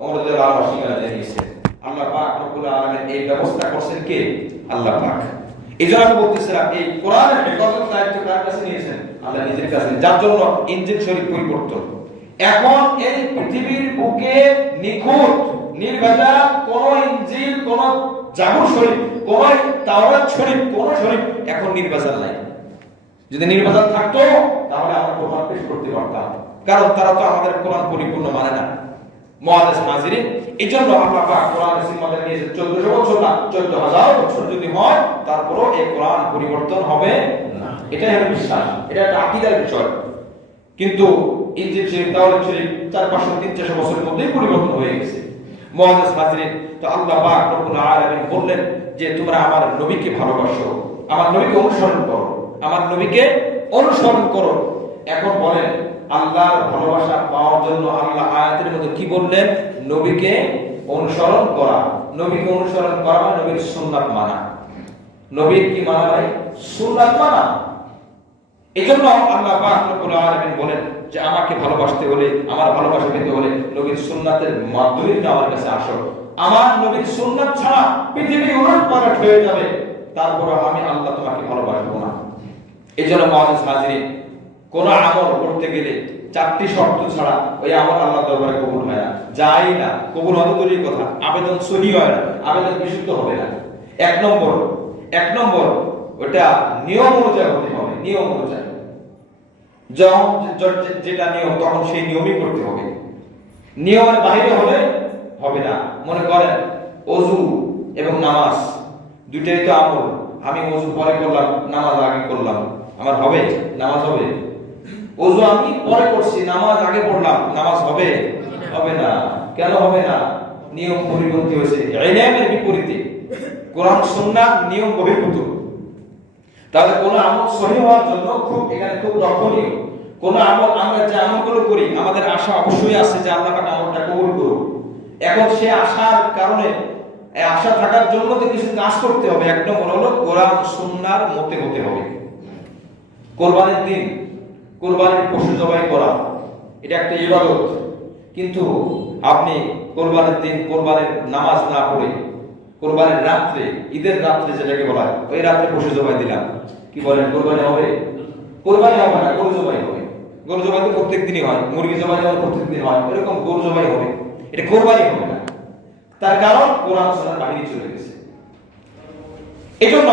ওমরদের আল্লাহ অস্বীকার জানিয়েছে। আল্লাহ পাক রব্বুল আলামিন এই ব্যবস্থা করছেন কে? আল্লাহ পাক। এইজন্য আমি বলতেছিলাম এই কোরআনের হেফাজত দায়িত্ব কার কাছে নিয়েছেন? আল্লাহ নিজের কাছে, যার জন্য ইনজিল শরীফ পরিবর্তন। এখন এই পৃথিবীর বুকে নিখুঁত নির্ভেজাল কোন ইনজিল, কোন জাবুর শরীফ, কোন তাওরাত শরীফ, কোন শরীফ এখন নির্ভেজাল নাই। যদি নির্ভেজাল থাকতো তাহলে আমরা প্রমাণ পেশ করতে পারতাম, কারণ তারা তো আমাদের কোরআন পরিপূর্ণ মানে না। মুআজ্জাজ হাজিরিন, এইজন্য আল্লাহ পাক কোরআনের সিমাতে নিয়েছে 1400 বছর না 14000 বছর যদি হয় তারপরও এই কোরআন পরিবর্তন হবে না। এটাই হলো বিশ্বাস, এটা একটা আকীদার বিষয়। কিন্তু ইনজিল শরীফ, তাওরাত শরীফ 400-500-300 বছরের মধ্যেই পরিবর্তন হয়ে গেছে। মুআজ্জাজ হাজিরিন, তো আল্লাহ পাক রব্বুল আলামিন বললেন যে তোমরা আমার নবীকে ভালোবাসো, আমার নবীকে অনুসরণ করো, আমার নবীকে অনুসরণ করো। এখন বলেন আল্লাহর ভালোবাসা পাওয়ার জন্য আল্লাহ আয়াতের মধ্যে কি বললেন? নবীকে অনুসরণ করা। নবীকে অনুসরণ করা মানে নবীর সুন্নাত মানা। নবীর কি মানা ভাই? সুন্নাত মানা। এজন্য আল্লাহ পাক রব্বুল আলামিন বলেন যে আমাকে ভালোবাসতে হলে, আমার ভালোবাসা পেতে হলে নবীর সুন্নাতের মাধ্যমে আমার কাছে আসো। আমার নবীর সুন্নাত ছাড়া পৃথিবী উলটপালট হয়ে যাবে, তারপরে আমি আল্লাহ তোমাকে ভালোবাসবো না। এজন্য মুআজ্জাজ হাজিরিন, কোন আমল করতে গেলে 4টি শর্ত ছাড়া ওই আমল আল্লাহর দরবারে কবুল হয় না, যায় না। কবুল হতে দূরের কথা, আবেদন সহি হয় না, আবেদন বিশুদ্ধ হবে না। এক নম্বর ওটা নিয়ম অনুযায়ী হতে হবে, নিয়ম অনুযায়ী। যখন যেটা নিয়ম তখন সেই নিয়মই করতে হবে, নিয়মের বাইরে হলে হবে না। মনে করেন ওযু এবং নামাজ দুইটাই তো আমল, আমি ওযু পরে করলাম, নামাজ আগে করলাম, আমার হবে? নামাজ হবে? ওযু আমি পরে করছি, নামাজ আগে পড়লাম, নামাজ হবে? হবে না। কেন হবে না? নিয়ম পরিপন্থী হয়েছে, ইলমের বিপরীতে। কোরআন সুন্নাহ নিয়ম বহির্ভূত। তাহলে কোন আমল সহি হওয়ার জন্য এখানে খুব লক্ষণীয়, কোন আমল আমরা যে আমলগুলো করি আমাদের আশা অবশ্যই আছে যে আল্লাহ পাক আমলটা কবুল করুন। এখন সে আশার কারণে, এই আশা থাকার জন্য তো কিছু কাজ করতে হবে। এক নম্বর হলো কোরআন সুন্নাহর মতে হতে হবে। কোরবানির দিন কোরবানির পশু জবাই করা এটা একটা ইবাদত, কিন্তু আপনি কোরবানির দিন কোরবানির নামাজ না পড়ে কোরবানির রাত্রে, ঈদের রাত্রে যেটাকে বলা হয়, ওই রাত্রে পশু জবাই দিলাম, কি বলেন কোরবানি হবে? কোরবানি হবে না, গরু জবাই হবে। গরু জবাই তো প্রত্যেক দিনই হয়, মুরগি জবাই যেমন প্রত্যেক দিন হয়, এরকম গরু জবাই হবে, এটা কোরবানি হবে না। তার কারণ কোরআন সুন্নাহর বাইরে চলে গেছে। এজন্য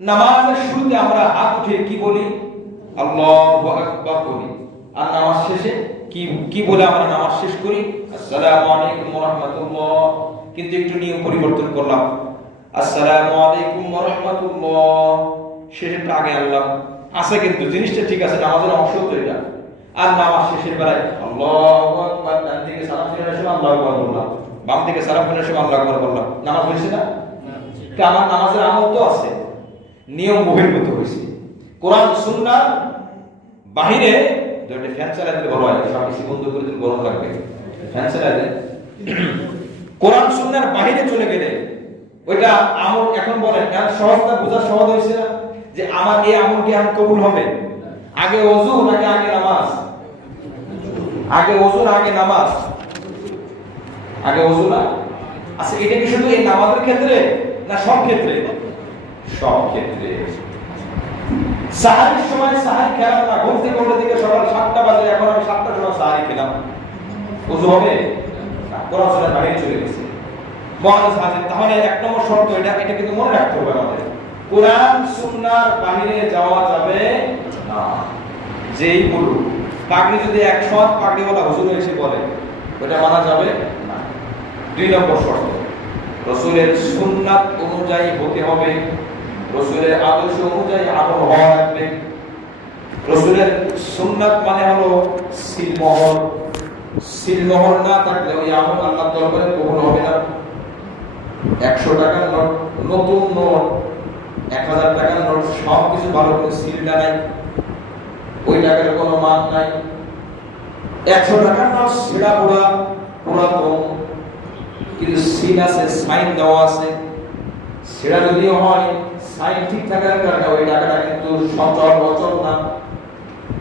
নামাজের শুরুতে আমরা হাত উঠে কি বলি? আল্লাহু আকবার বলি। আর নামাজ শেষে কি বলে আমরা নামাজ শেষ করি? আসসালামু আলাইকুম ওয়া রাহমাতুল্লাহ। কিন্তু একটু নিয়ম পরিবর্তন করলাম, আসসালামু আলাইকুম ওয়া রাহমাতুল্লাহ শেষেরটা আগে আনলাম। আছে কিন্তু জিনিসটা ঠিক আছে, নামাজের অংশ তো এটা। আর নামাজ শেষের বেলায় আল্লাহু আকবার, ডান দিকে সালাম ফেরানোর সময় আল্লাহু আকবার বললাম, বাম দিকে সালাম ফেরানোর সময় আল্লাহু আকবার বললাম, নামাজ হয়েছে না? কি আমার নামাজের আমল তো আছে, নিয়ম বহির্ভূত হয়েছে। কোরআন সুন্নাহ বাহিরে দুটো ফ্যান চালাতে ভালো হয়, সব কিছু বন্ধ করে দিলে গরম লাগবে, ফ্যান চালাতে কোরআন সুন্নাহর বাইরে চলে গেলে ওইটা আমল এখন বলেন সহজটা বোঝা সহজ হয়েছে না যে আমার এই আমল কি আমার কবুল হবে? আগে ওযু নাকি আগে নামাজ? আগে ওযু না আগে নামাজ? আগে ওযু না? আচ্ছা এটা কি শুধু এই নামাজের ক্ষেত্রে না সব ক্ষেত্রে? সব ক্ষেত্রে। সাহারির সময় সাহারি খেলাম না, ঘুম থেকে উঠে থেকে সকাল 7টা বাজে, এখন আমি 7টার সময় সাহারি খেলাম, ওযু হবে? কোরআন সুন্নাহর বাইরে চলে গেছে। মহাদেশ হাজির। তাহলে এক নম্বর শর্ত এটা কিন্তু মনে রাখতে হবে আমাদের, কোরআন সুন্নাহর বাইরে যাওয়া যাবে না। যেই বলুক পাগড়ি যদি 100 পাগড়িওয়ালা হুজুর এসে বলে ওটা মানা যাবে না। 2 নম্বর শর্ত, রাসূলের সুন্নাত অনুযায়ী হতে হবে, রাসূলের আদর্শ অনুযায়ী আমল হওয়া লাগবে। রাসূলের সুন্নাত মানে হলো সিলমোহর, সিলমোহর না থাকলে ওই আমল আল্লাহর দরবারে কবুল হবে না। 100 টাকার নোট, নতুন নোট, 1000 টাকার নোট, সব কিছু ভালো করে সিলটা নাই, ওই টাকার কোনো মান নাই। 100 টাকার নোট ছেঁড়া পোড়া পুরাতন, কিন্তু সিল আছে, সাইন দেওয়া আছে। সেটা যদিও হয় সাইন ঠিক থাকার কারণে ওই টাকাটা কিন্তু সচল অচল না।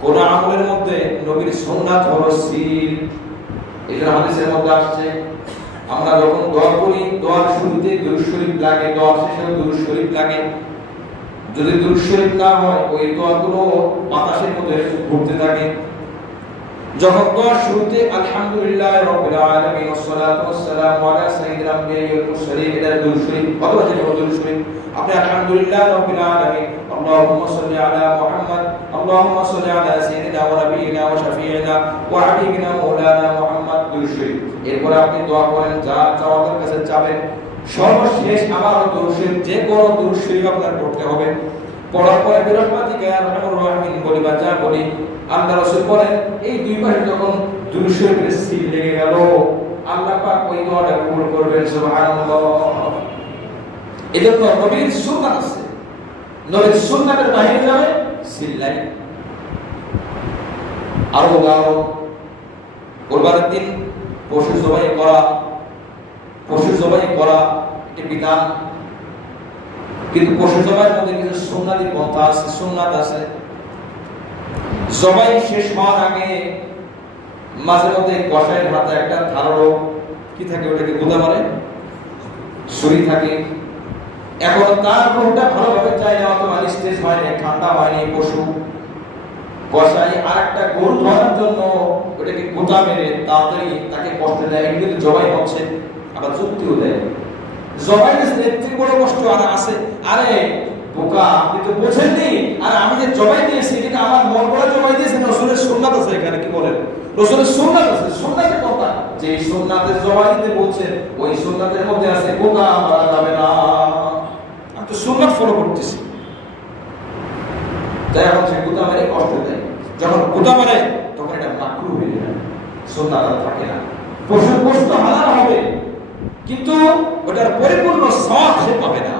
কোন আমলের মধ্যে নবীর সুন্নাত হলো সিল। এই জন্য হাদিসের মধ্যে আসছে আমরা যখন দোয়া করি, দোয়ার শুরুতে দুরূদ শরীফ লাগে, দোয়ার শেষেও দুরূদ শরীফ লাগে। যদি দুরূদ শরীফ না হয় ওই দোয়াগুলো বাতাসের মধ্যে ঘুরতে থাকে। যখন দোয়ার শুরুতে আলহামদুলিল্লাহ রাব্বিল আলামিন ওয়াসসালাতু ওয়াসসালামু আলা সাইয়্যিদিল আমবিয়া ওয়াল মুরসালিন, এটা দুরূদ শরীফ অথবা যে দুরূদ শরীফ আপনি আলহামদুলিল্লাহ রাব্বিল আলামিন আল্লাহুম্মা সাল্লি আলা মুহাম্মদ আল্লাহুম্মা সাল্লি আলা সাইয়্যিদিনা ওয়া নাবিয়িনা ওয়া শাফিঈনা ওয়া হাবিবিনা মাওলানা মুহাম্মদ, দুরূদ শরীফ। এরপর আপনি দোয়া করেন, যা চাওয়ার কাছে চাবেন। সর্বশেষ আবার দুরূদ শরীফ, যে কোন দুরূদ শরীফ আপনার পড়তে হবে। পড়ার পরে বিরহমাতিকা ইয়া আরহামুর রাহিমিন বলি বা যা বলি, আল্লাহ রাসূল বলেন এই দুই পাশে যখন দুরূদ শরীফের সিল লেগে গেল আল্লাহ পাক ওই দোয়াটা কবুল করবেন। সুবহানাল্লাহ। এজন্য নবীর সুন্নাত আছে, নবীর সুন্নাতের বাইরে যাবে সিল নাই। আরো উদাহরণ, কুরবানির দিন পশু জবাই করা, পশু জবাই করা এটি বিধান, কিন্তু পশু জবাইয়ের মধ্যে কিছু সুন্নাতি পন্থা আছে, সুন্নাত আছে। জবাই শেষ হওয়ার আগে মাঝে মধ্যে কষাইয়ের হাতে একটা ধারালো কি থাকে, ওটাকে গোদা মারে, ছুরি থাকে। এখন তার রূপটা ভালোভাবে চাই না, অথবা স্টেজ হয়নি, ঠান্ডা হয়নি, পশু কষাই আর একটা গরু ধরার জন্য ওটাকে গোদা মেরে তাড়াতাড়ি তাকে কষ্ট দেয়, এগুলো জবাই হচ্ছে। আবার যুক্তিও দেয়, জবাই থেকে বড় কষ্ট আর আছে। আরে বোকা, আপনি তো বোঝেননি, আর আমি যে জবাই দিয়েছি এটা আমার মন করা জবাই দিয়েছি, রাসূলের সুন্নাত আছে এখানে। কি বলেন? রাসূলের সুন্নাত আছে, সুন্নাতের কথা। যে সুন্নাতের জবাই দিতে বলছে ওই সুন্নাতের মধ্যে আছে বোকা মারা যাবে না। আমি তো সুন্নাত ফলো করতেছি, তাই এখন সে গোদা মারে কষ্ট দেয়। যখন গোদা মারে তখন এটা মাকরুহ হয়ে যায়, সুন্নাত আর থাকে না। পশুর গোশত হালাল হবে, কিন্তু ওটার পরিপূর্ণ সওয়াব সে পাবে না।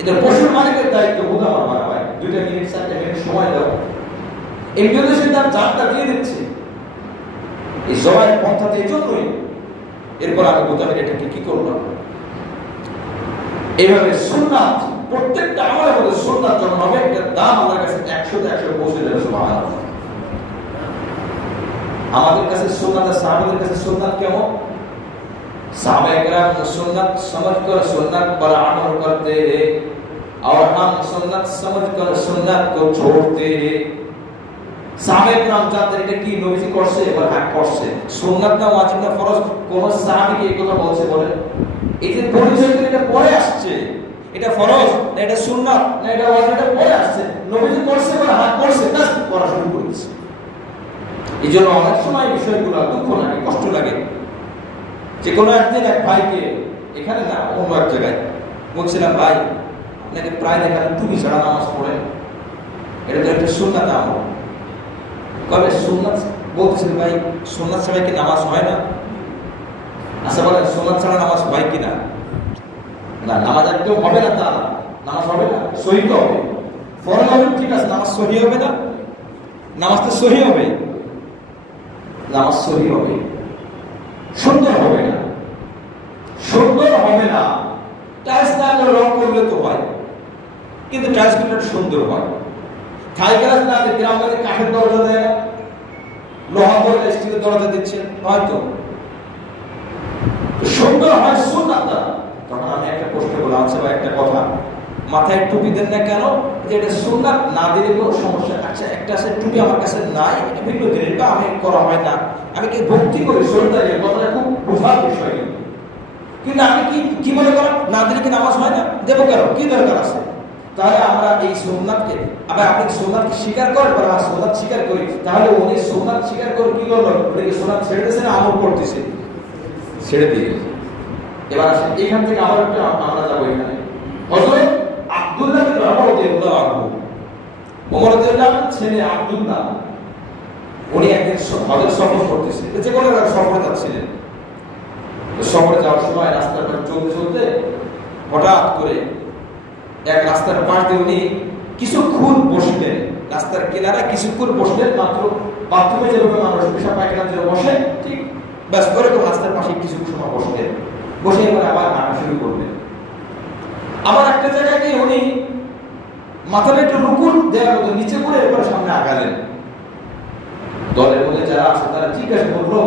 এটা পশুর মালিকের দায়িত্ব গোদা মারা হয়। 2 মিনিট 4 মিনিট সময় দাও, এমনিতে সে তার জানটা দিয়ে দিচ্ছে এই জবাই পন্থাতে। এই জন্যই এরপর আমি গোদা মেরে এটাকে কি করলাম। এইভাবে সুন্নাত, প্রত্যেকটা আমলের মধ্যে সুন্নাত যখন হবে এটার দাম আমার কাছে 100 তে 100 পৌঁছে যাবে। সুবহানাল্লাহ। আমাদের কাছে সুন্নাত, সাহাবাদের কাছে সুন্নাত কেমন? साहबे किराम सुन्नत समझकर सुन्नत पर अमल करते और हम सुन्नत समझकर सुन्नत को छोड़ते। সাহাবে কিরাম জানতেন এটা কি নবীজি করছে, এবার হ্যাঁ করছে। সুন্নাত না ওয়াজিব না ফরজ, কোন সাহাবী কি এই কথা বলছে? বলে এই যে পরিচয় করে এটা পরে আসছে, এটা ফরজ না এটা সুন্নাত না এটা ওয়াজিব, এটা পরে আসছে। নবীজি করছে এবার হ্যাঁ করছে, বাস পড়া শুরু করেছে। এইজন্য অনেক সময় বিষয়গুলো দুঃখ লাগে, কষ্ট লাগে। যে কোনো একদিন এক ভাইকে এখানে না অন্য এক জায়গায় বলছিলাম, ভাই আপনাকে প্রায় দেখালেন টুপি ছাড়া নামাজ পড়েন, এটা তো একটা সুন্নাত আমল। কবে সুন্নাত বলতেছেন? ভাই সুন্নাত ছাড়া কি নামাজ হয় না? আচ্ছা বলেন সুন্নাত ছাড়া নামাজ হয় কি না? না, নামাজ একদম হবে না তা না, নামাজ হবে না, সহি তো হবে। ফরজ হবে ঠিক আছে, নামাজ সহি হবে না? নামাজ তো সহি হবে, নামাজ সহি হবে, সুন্দর হবে না। সুন্দর হবে না। টাইলস না রং করলে তো হয়, কিন্তু টাইলস গুলো সুন্দর হয়। থাই গ্লাস না দিয়ে গ্রামে কাঠের দরজা দেয় না, লোহা বলে স্টিলের দরজা দিচ্ছে, হয়তো সুন্দর হয় সুন্নাতটা। তখন আমি একটা প্রশ্ন বললাম, আচ্ছা ভাই একটা কথা, মাথায় টুপি দেন না কেন? যে এটা সুন্নাত, না দিলে কোনো সমস্যা? আচ্ছা একটা আছে টুপি আমার কাছে নাই, এটা ভিন্ন জিনিস, বা আমি করা হয় না, আমি কি ভক্তি করি শ্রদ্ধা, কথাটা খুব বোঝার বিষয়। কিন্তু আমি কি মনে করেন, না দিলে কি নামাজ হয় না? দেবো কেন, কি দরকার আছে? তাহলে আমরা এই সোমনাথকে, আবার আপনি সোমনাথকে স্বীকার করেন, বা সোমনাথ স্বীকার করি, তাহলে উনি সোমনাথ স্বীকার করে কি করলো? উনি সোমনাথ ছেড়ে দিয়েছে না আমল করতেছে? ছেড়ে দিয়ে। এবার আসেন এখান থেকে আবার একটা আমরা যাবো এখানে। হযরত আব্দুল্লাহ বিন ওমর রাদিয়াল্লাহু আনহু, ওমর রাদিয়াল্লাহু আনহু ছেলে আব্দুল্লাহ, উনি একদিন হজের সফর করতেছে, যে কোনো সফরে যাচ্ছিলেন। সফরে যাওয়ার সময় রাস্তার পাশে চলতে চলতে হঠাৎ করে এক রাস্তার পাশ দিয়ে উনি কিছুক্ষণ বসলেন, রাস্তার কিনারে কিছুক্ষণ বসলেন, মাত্র বাথরুমে যেভাবে মানুষ পেশাব পায়খানা যে বসে, ঠিক ব্যাস ওরকম রাস্তার পাশে কিছু সময় বসলেন। বসে এবার আবার হাঁটা শুরু করলেন। আবার একটা জায়গায় গিয়ে উনি মাথাটা একটু রুকুন দেওয়ার মতো নিচে করে এবার সামনে আগালেন। দলের মধ্যে যারা আছে তারা জিজ্ঞাসা করলো,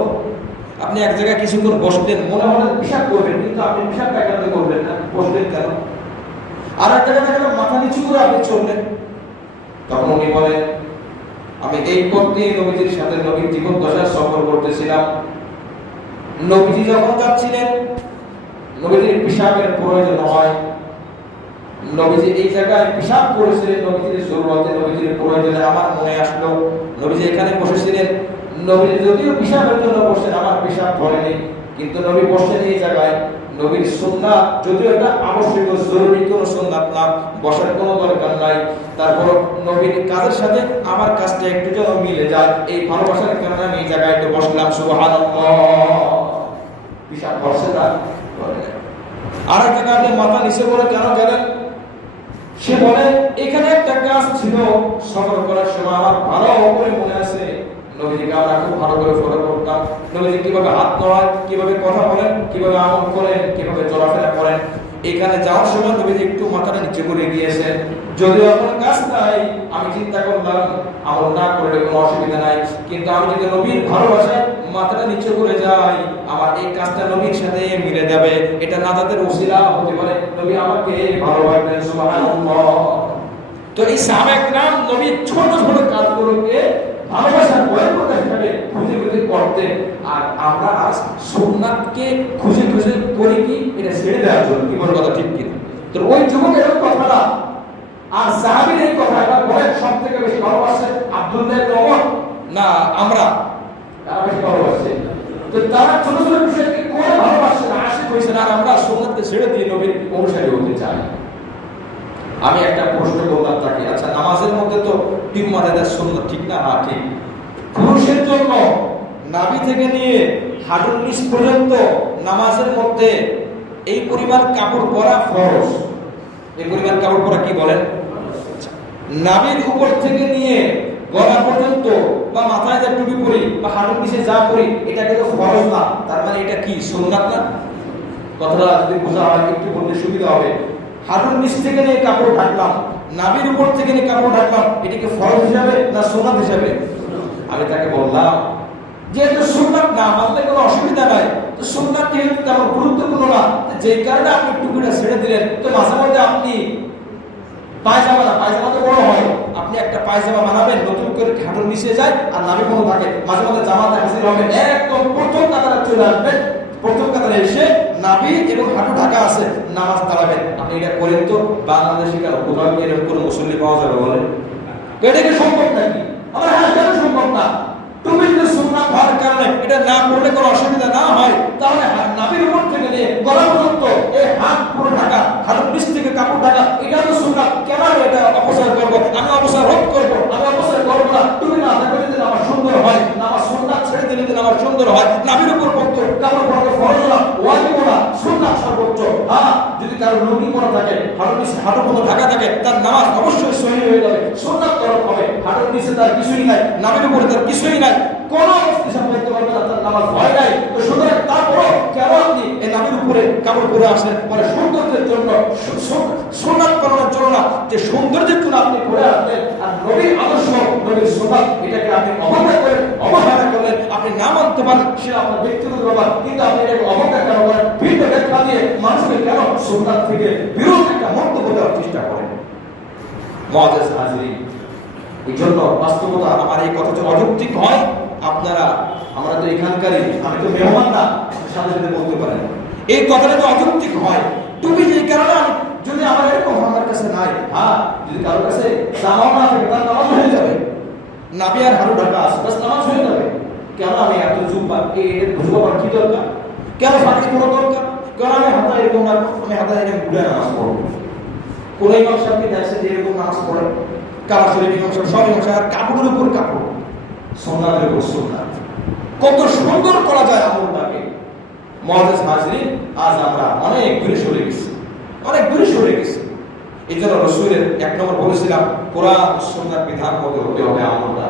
আপনি এক জায়গায় কিছুক্ষণ বসলেন, মনে মনে পেশাব করবেন, কিন্তু আপনি পেশাব পায়খানা করবেন না, বসলেন কেন? আর এক জায়গায় দেখলাম মাথা নিচু করে আপনি চললেন। তখন উনি বলেন, আমি এই পথ দিয়ে নবীজির সাথে নবীর জীবন দশায় সফর করতেছিলাম। নবীজি যখন যাচ্ছিলেন, নবীজির পেশাবের প্রয়োজন হয়, নবীজি এই জায়গায় পেশাব করেছিলেন, নবীজির জরুরতে, নবীজির প্রয়োজনে আমার মনে আসলো নবীজি এখানে বসেছিলেন। নবীজি যদিও পেশাবের জন্য বসেন, আমার পেশাব ধরেনি, কিন্তু নবী বসেন এই জায়গায়। নবীর সুন্নাত যদিও এটা আবশ্যক জরুরি কোনো সুন্নাত না, বসার কোনো দরকার নাই, তারপর নবীর কাজের সাথে আমার কাজটা একটু যেন মিলে যায়, এই ভালোবাসার কারণে আমি এই জায়গায় একটু বসলাম। সুবহানাল্লাহ। পেশাব ধরছে না। আর এক জায়গায় আপনি মাথা নিচে করে কেন গেলেন? সে বলে, এখানে একটা কাজ ছিল, সফর করার সময় আমার ভালো করে মনে আছে, নবীজিকে আমরা খুব ভালো করে ফলো করতাম। নবীজি কিভাবে হাত নড়ায়, কিভাবে কথা বলেন, কিভাবে আমল করেন, কিভাবে চলাফেরা করেন। এখানে যাওয়ার সময় নবীজি একটু মাথাটা নিচে করে গিয়েছেন। যদিও আমার কাজ নাই, আমি চিন্তা করলাম আমল না করলে কোনো অসুবিধা নাই, কিন্তু আমি যদি নবীর ভালোবাসায় মাথাটা নিচে করে যাই, আমার এই কাজটা নবীর সাথে মিলে যাবে, এটা নাজাতের ওসিলা হতে পারে, নবী আমাকে ভালোবাসবেন। সুবহানাল্লাহ। তো এই সাহাবায়ে কেরাম নবীর ছোট ছোট কাজগুলোকে ভালোবাসার বয়কট হিসেবে খুঁজে খুঁজে করতে, আর আমরা আজ সুন্নাতকে খুঁজে খুঁজে করি কি এটা ছেড়ে দেওয়ার জন্য। কি বড় কথা, ঠিক কিনা? তো ওই যুবকের কথাটা আর সাহাবীর এই কথাটা বলেন, সব থেকে বেশি ভালোবাসে আব্দুল্লাহ ইবনে ওমর না আমরা? তারা বেশি ভালোবাসে। তো তারা ছোট ছোট বিষয়কে করে ভালোবাসে না, আশিক হয়েছে, আর আমরা সুন্নাতকে ছেড়ে দিয়ে নবীর অনুসারী হতে চাই। আমি একটা প্রশ্ন করলাম তাকে, আচ্ছা নামাজের মধ্যে তো টিম্মাদের সুন্নাত, ঠিক না? হ্যাঁ ঠিক। পুরুষের জন্য নাভি থেকে নিয়ে হাঁটুর নিচ পর্যন্ত নামাজের মধ্যে এই পরিমাণ কাপড় পরা ফরজ। এই পরিমাণ কাপড় পরা কি বলেন? নাভির উপর থেকে নিয়ে গলা পর্যন্ত, বা মাথায় যা টুপি পরি বা হাঁটুর নিচে যা পরি, এটা কিন্তু ফরজ না। তার মানে এটা কি সুন্নাত না? কথাটা যদি বোঝা হয় একটু বলতে সুবিধা হবে। হাঁটুর নিচ থেকে নিয়ে কাপড় ঢাকলাম, নাভির উপর থেকে নিয়ে কাপড় ঢাকলাম, এটাকে ফরজ হিসাবে না সুন্নাত হিসাবে? আমি তাকে বললাম, যেহেতু সুন্নাত না মানলে কোনো অসুবিধা নাই, তো সুন্নাত যেহেতু তেমন গুরুত্বপূর্ণ না, যে কারণে আপনি টুপিটা ছেড়ে দিলেন, তো মাঝে মধ্যে আপনি পায়জামা না, পায়জামা তো বড় হয়, আপনি একটা পায়জামা বানাবেন, নতুন করে হাঁটুর নিচে যায় আর নাভি কোনো থাকে, মাঝে মধ্যে জামাতে হাসিল হবে, একদম প্রথম কাতারে চলে আসবেন, প্রথম কাতারে এসে নাভি এবং হাঁটু ঢাকা আছে, নামাজ দাঁড়াবেন। আপনি এটা করেন তো? বাংলাদেশে কেন কোথাও কি এরকম কোনো মুসল্লি পাওয়া যাবে বলেন? এটা কি সম্ভব নাকি? আমার হ্যাঁ, কেন সম্ভব না? তুমি যদি সুন্নাত হওয়ার কারণে এটা না করলে কোনো অসুবিধা না হয়, তাহলে নাভির উপর থেকে নিয়ে গলা পর্যন্ত এই হাত পুরো ঢাকা, হাতের নিচ থেকে কাপড় ঢাকা, এটা তো সুন্নাত। কেন এটা অপচয় করবো? আমি অপচয় রোধ করবো, আমি অপচয় করবো না। তুমি না থাকলে যদি আমার সুন্দর হয়, না আমার সুন্নাত ছেড়ে দিলে যদি আমার সুন্দর হয়, নাভির উপর পড়তো কাপড় পরাতে ফরজ না, ওয়াজিব না, সুন্নাত সর্বোচ্চ। হ্যাঁ, যদি কারো লুঙ্গি পরা থাকে, হাঁটুর নিচে হাঁটু পর্যন্ত ঢাকা থাকে, তার নামাজ অবশ্যই সহিহ হয়ে যাবে, সুন্নাত তরফ হবে। হাঁটুর নিচে তার কিছুই নাই, নাভির উপরে তার কিছুই নাই, কোন বলতে পারবে না তার নামাজ হয় নাই। তো সুতরাং তারপরও কেন আপনি এই নাভির উপরে কাপড় ঘুরে আসেন, মানে সৌন্দর্যের জন্য, সুন্নাত পালনের জন্য না, যে সৌন্দর্যের জন্য আপনি ঘুরে আসলেন আর নবীর আদর্শ, নবীর সুন্নাত এটাকে আপনি অবহেলা করলেন, আপনি না মানতে পারেন সেটা আপনার ব্যক্তিগত ব্যাপার, কিন্তু আপনি এটাকে অবজ্ঞা কেন করেন, ভিন্ন ব্যাখ্যা দিয়ে মানুষকে কেন সুন্নাত থেকে বিরোধ একটা মন্তব্য দেওয়ার চেষ্টা করেন? মুআজ্জাজ হাজিরিন, এই জন্য বাস্তবতা আমার এই কথা অযৌক্তিক হয়, আপনারা, আমরা তো এখানকারই, আমি তো মেহমান না, সাথে সাথে বলতে পারেন এই কথাটা তো অযৌক্তিক হয়। টুপি যে কারণে যদি আমার এরকম আমার কাছে নাই, হ্যাঁ, যদি কারোর কাছে জামাও না থাকে তার নামাজ হয়ে যাবে, নাবি আর হারু ঢাকা আছে, বাস নামাজ হয়ে যাবে। কেন আমি এত জুব্বা এর বুঝবার কি দরকার? কেন ফাঁকি পড়া দরকার? কেন আমি হাতা এরকম রাখবো, আমি হাতা এরকম ঘুরে নামাজ পড়বো? কোন ইমাম সাহেবকে দেখছে যে এরকম নামাজ পড়ে, কারা শরীফ ইমাম সাহেব, সব ইমাম সাহেব, আর কাপড়ের উপর কাপড়, সুন্নাতের উপর সুন্নাত, কত সুন্দর করা যায় আমলটাকে। মুআজ্জাজ হাজিরিন, আজ আমরা অনেক দূরে সরে গেছি, অনেক দূরে সরে গেছি। এই জন্য রাসূলের 1 নম্বর বলেছিলাম কোরআন সুন্নাত বিধান মতে হতে হবে আমলটা।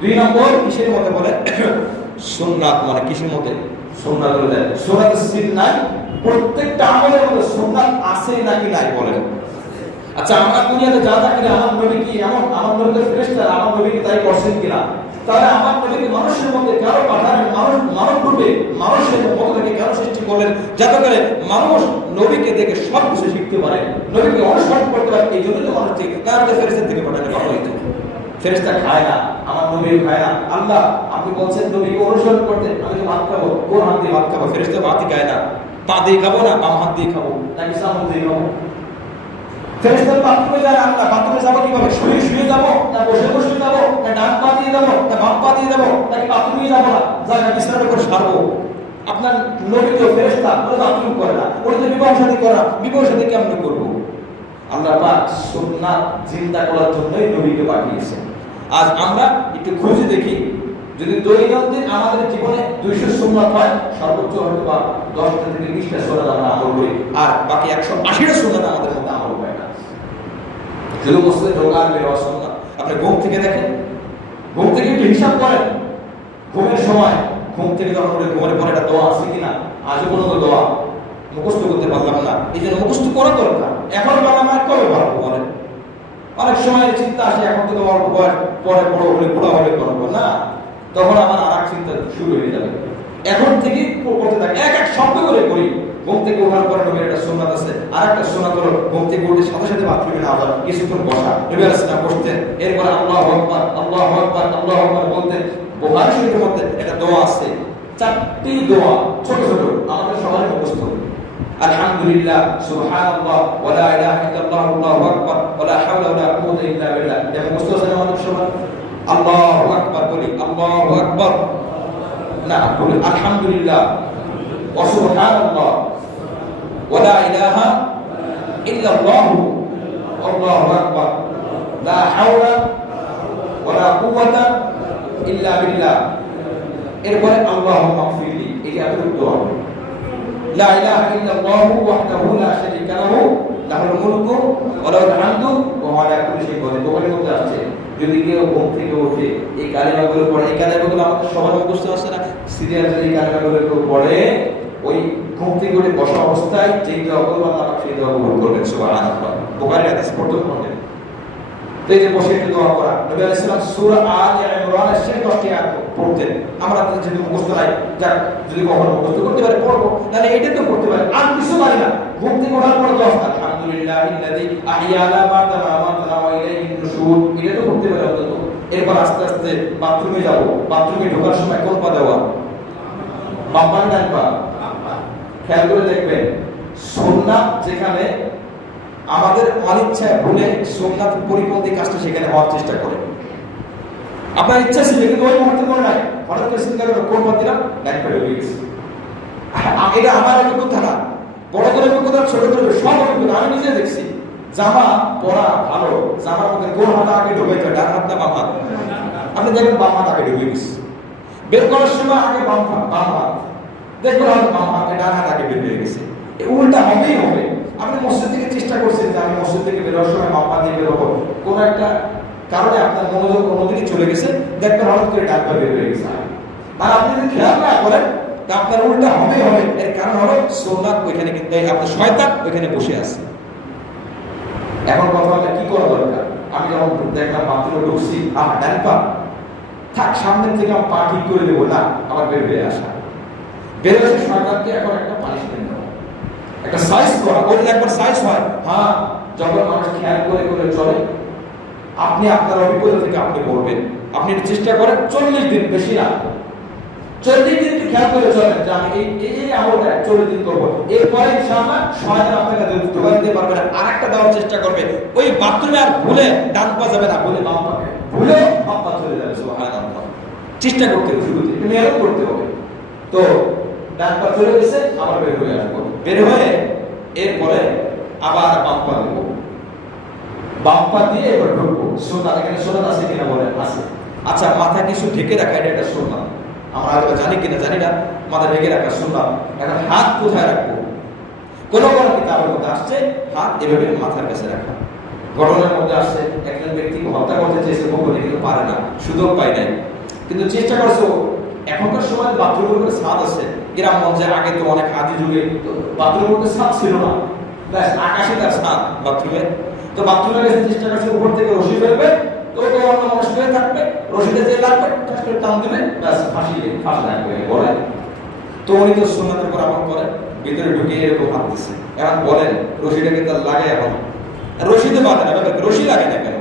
2 নম্বর কিসের মতে বলে? সুন্নাত মানে কিসের মতে? সুন্নাত বলে সুন্নাত সিন্নাত, প্রত্যেকটা আমলের মধ্যে সুন্নাত আছে নাকি নাই বলেন? আচ্ছা, আমরা দুনিয়াতে যা যা করি, আমার নবী কি এমন, আমার নবী তো ফেরেশতা, আমার নবী কি তাই করছেন কিনা? তাহলে আমার নবীকে মানুষের মধ্যে কেন পাঠালেন? মানব রূপে মানুষের মধ্য থেকে কেন সৃষ্টি করলেন? যাতে করে মানুষ নবীকে দেখে সব কিছু শিখতে পারে, নবীকে অনুসরণ করতে পারে। এই জন্য তো মানুষ ঠিক তার ফেরেশতা থেকে পাঠালেন। ভালো হইতো, ফেরেশতা খায় না, আমার নবী খায় না। আল্লাহ আপনি বলছেন নবীকে অনুসরণ করতে, আমি তো ভাত খাবো, কোন হাত দিয়ে ভাত খাবো? ফেরেশতা ভাতই খায় না, পা দিয়ে খাবো না বাম হাত দিয়ে খাবো নাকি সামনে দিয়ে খাবো? ফেরেশতার বাথরুমে যায়, আল্লাহ বাথরুমে যাবো কিভাবে? শুয়ে শুয়ে যাবো, না বসে বসে যাবো, না ডান পা দিয়ে যাবো, না বাম পা দিয়ে যাবো, নাকি বাথরুমে যাবো না জায়গা বিছানার উপর সারবো? আপনার নবী তো ফেরেশতা, ওরা বাথরুম করে না, ওরা তো বিবাহ শাদী করে না, বিবাহ শাদী কেমন করবো? আল্লাহ পাক সুন্নাত জিন্দা করার জন্যই নবীকে পাঠিয়েছেন। আজ আমরা একটু খুঁজে দেখি, যদি দৈনন্দিন আমাদের জীবনে 200 সুন্নাত হয়, সর্বোচ্চ হয়তো বা 10টা থেকে 20টা সুন্নাত আমরা আমল করি, আর বাকি 180টা সুন্নাত আমাদের মধ্যে আমল হয় না। শুধু মসজিদে ঢোকা আর বের হওয়ার সুন্নাত। আপনি ঘুম থেকে দেখেন, ঘুম থেকে একটু হিসাব করেন, ঘুমের সময় ঘুম থেকে যখন উঠে ঘুমের পরে একটা দোয়া আছে কিনা? আজও পর্যন্ত দোয়া মুখস্থ করতে পারলাম না, এই জন্য মুখস্থ করা দরকার। এখন বানাম আর কবে পারবো বলেন? অনেক সময় চিন্তা আসে, এখন থেকে অল্প বয়স, পরে বড় হলে বুড়া হলে করবো না, তখন আমার আর এক চিন্তা শুরু হয়ে যাবে। এখন থেকে করতে থাকি, এক এক শব্দ করে করি। ঘুম থেকে ওঠার পরে নবীর একটা সুন্নাত আছে, আর একটা সুন্নাত হলো ঘুম থেকে উঠে সাথে সাথে বাথরুমে না যাওয়া, কিছুক্ষণ বসা। নবী আলাইহিস সালাম বসতেন, এরপরে আল্লাহু আকবার, আল্লাহু আকবার, আল্লাহু আকবার বলতেন। বুখারী শরীফের মধ্যে একটা দোয়া আছে, 4টি দোয়া, ছোট ছোট, আমাদের সবার মুখস্থ। আলহামদুলিল্লাহ, সুবহানাল্লাহ, ওয়া লা ইলাহা ইল্লাল্লাহ, আল্লাহু আকবার, ওয়া লা হাওলা ওয়া লা কুওয়াতা ইল্লা বিল্লাহ। যেমন মুখস্থ আছে আমাদের সবার। আল্লাহু আকবার বলি, আল্লাহু আকবার না বলি, আলহামদুলিল্লাহ, ওয়া সুবহানাল্লাহ, ওয়া লা ইলাহা ইল্লাল্লাহ, আল্লাহু আকবার, লা হাওলা ওয়া লা কুওয়াতা ইল্লা বিল্লাহ। এরপরে আল্লাহুম্মা গফিরলি, এই যে এতটুকু দোয়া। লা ইলাহা ইল্লাল্লাহু ওয়াহদাহু লা শারীকা লাহু, লাহুল মুলকু ওয়া লাহুল হামদু ওয়া হুয়া আলা কুল্লি শাইইন কাদির। বুখারীর মধ্যে আছে, যদি কেউ ঘুম থেকে উঠে এই কালিমাগুলো পড়ে, এই কালিমাগুলো আমাদের সবার মুখস্থ আছে না? সিরিয়াল যদি এই কালিমাগুলো কেউ পড়ে, ওই ঘুম থেকে উঠে বসা অবস্থায় যেই দোয়া করবে আল্লাহ পাক সেই দোয়া কবুল করবেন। সুবহানাল্লাহ, বুখারীর হাদিস পড়তে পারেন। তো এই যে বসে একটু দোয়া করা, নবী আলাইহিস সালাম সূরা আলে ইমরানের শেষ 10টি আয়াত পড়তেন। আমরা তো যেহেতু মুখস্থ নাই, যাক যদি কখনো মুখস্থ করতে পারে পড়বো, তাহলে এটা তো পড়তে পারে, আর কিছু পারি না। ঘুম থেকে ওঠার পর 10, আলহামদুলিল্লাহিল্লাযী আহইয়ানা বা'দা মা আমাতনা ওয়া ইলাইহিন নুশুর, এটা তো পড়তে পারে অন্তত। এরপর আস্তে আস্তে বাথরুমে যাব, বাথরুমে ঢোকার সময় কোন পা দেওয়া? বাম পা, ডান পা? খেয়াল করে দেখবেন, সুন্নাত যেখানে আমাদের অনিচ্ছায় ভুলে সুন্নাত পরিপন্থী কাজটা সেখানে হওয়ার চেষ্টা করে। আপনার ইচ্ছা ছিল কিন্তু ওই মুহূর্তে মনে নাই, হঠাৎ করে চিন্তা করে কোন পথ দিলাম, ডান পা ঢুকে গেছে। এটা আমার অভিজ্ঞতা না, বড় করে অভিজ্ঞতা, ছোট করে সব অভিজ্ঞতা আমি নিজে দেখছি। জামা পরা ভালো, জামার মধ্যে কোন হাত আগে ঢুকে যায়, ডান হাত না বাম হাত? আপনি দেখবেন বাম হাত আগে ঢুকে গেছে। বের করার সময় আগে বাম হাত, দেখবেন হয়তো বাম হাতে ডান হাত আগে বের হয়ে গেছে। উল্টা হবেই হবে। আপনি মসজিদ থেকে চেষ্টা করছেন যে আমি মসজিদ থেকে বেরোর সময় বাম পা দিয়ে বেরোবো, কোন একটা কারণে আপনার মনোযোগ অন্যদিকে চলে গেছে, দেখবেন হঠাৎ করে ডান পা বের হয়ে গেছে। আর আপনি যদি খেয়াল না করেন, আপনার উল্টা হবেই হবে। এর কারণ কারণ হলো সুন্নাত ওইখানে কিন্তু আপনার শয়তান ওইখানে বসে আছে। এখন কথা হলো কি করা দরকার? আমি যখন দেখলাম বাথরুমে ঢুকছি, আমার ডান পা থাক সামনে থেকে আমি পা ঠিক করে দেবো না, আমার বের হয়ে আসা, বের হয়েছে শয়তানকে এখন একটা পানিশমেন্ট দেওয়া, একটা সাইজ করা। ওই একবার সাইজ হয়, হ্যাঁ, যখন মানুষ খেয়াল করে করে চলে, আপনি আপনার অভিজ্ঞতা থেকে আপনি বলবেন, আপনি একটু চেষ্টা করেন 40 দিন, বেশি না, 40 দিন একটু খেয়াল করে চলেন যে আমি এই আমলটা 40 দিন করবো, এরপরে ইনশাআল্লাহ শয়তান আপনাকে ধোঁকা দিতে পারবে না। আরেকটা দেওয়ার চেষ্টা করবে, ওই বাথরুমে আর ভুলে ডান পা যাবে না, ভুলে বাম পা, ভুলে বাম পা চলে যাবে। সুবহানাল্লাহ, চেষ্টা করতে হবে, শুরুতে একটু মেহনত করতে হবে। তো ডান পা চলে গেছে, আবার বের হয়ে আসবো, বের হয়ে এরপরে আবার বাম পা দেবো, বাম পা দিয়ে এবার ঢুকবো। সুন্নাত, এখানে সুন্নাত আছে কিনা বলেন? আছে। আচ্ছা, মাথা কিছু ঢেকে রাখা, এটা একটা সুন্নাত, আমরা হয়তো জানি কিনা জানি না, মাথা ঢেকে রাখা সুন্নাত। এখন হাত কোথায় রাখবো? কোন কোন কিতাবের মধ্যে আসছে হাত এভাবে মাথার কাছে রাখা। ঘটনার মধ্যে আসছে একজন ব্যক্তিকে হত্যা করতে চেয়েছে গোপনে, কিন্তু পারে না, সুযোগ পায় নাই, কিন্তু চেষ্টা করছে। এখনকার সময় বাথরুমের মধ্যে ছাদ আছে, গ্রামগঞ্জে আগে তো অনেক আদি যুগে বাথরুমের মধ্যে ছাদ ছিল না, ব্যাস আকাশে তার ছাদ বাথরুমে। তো বাথরুমে গেছে, চেষ্টা করছে উপর থেকে রশি ফেলবে, তো তো অন্য মানুষ হয়ে থাকবে, রশিতে যে লাগবে ঠাস করে টান দিবে, ব্যাস ফাঁসি লাগবে বলে। তো উনি তো সুন্নাতের উপর আমল করে ভিতরে ঢুকে এরকম হাত দিচ্ছে। এখন বলেন রশিটাকে তার লাগে, এখন রশিতে বাঁধে না, রশি লাগে না কেন?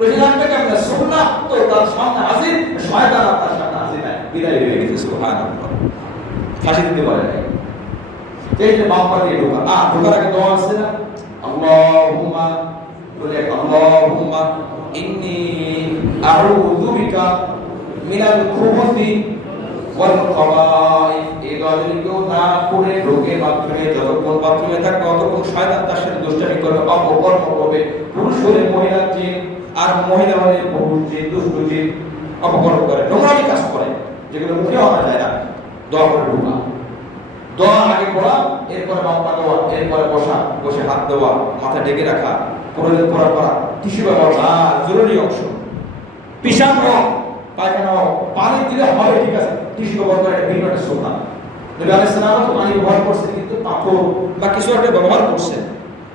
রশি লাগবে কেন? সুন্নাত তো তার সামনে হাজির, শয়তান তার সামনে হাজির নাই, বিদায় হয়ে গেছে। সুবহানাল্লাহ, ফাঁসি দিতে পারে নাই। এই যে বাম পা দিয়ে ঢোকা, ঢোকার আগে দোয়া আছে না? আল্লাহুম্মা, বলে আল্লাহুম্মা ইন্নী আউযু বিকা মিনাল খুবুসি ওয়াল খাবাইস। এই দোয়াটি কেউ না পড়ে ঢোকে বাথরুমে, যতক্ষণ বাথরুমে থাকবে ততক্ষণ শয়তান তার সাথে দুষ্টামি করবে, অপকর্ম করবে। পুরুষ হলে মহিলার জিন, আর মহিলা হলে পুরুষ জিন, দুষ্ট জিন অপকর্ম করে, নোংরামি কাজ করে, যেগুলো মুখে আনা যায় না। দোয়া করে ঢোকা, দোয়া আগে পড়া, এরপরে বাম পা দেওয়া, এরপরে বসা, বসে হাত দেওয়া, মাথা ঢেকে রাখা, প্রয়োজন পড়া করা, টিস্যু ব্যবহার, জরুরি অংশ। পিশাব হোক, পায়খানা হোক, পানি দিলে হবে, ঠিক আছে, টিস্যু ব্যবহার করে, এটা ভিন্ন একটা সুন্নাত। নবী আলাইহিস সালাম তো পানি ব্যবহার করছেন, কিন্তু পাথর বা কিছু একটা ব্যবহার করছেন,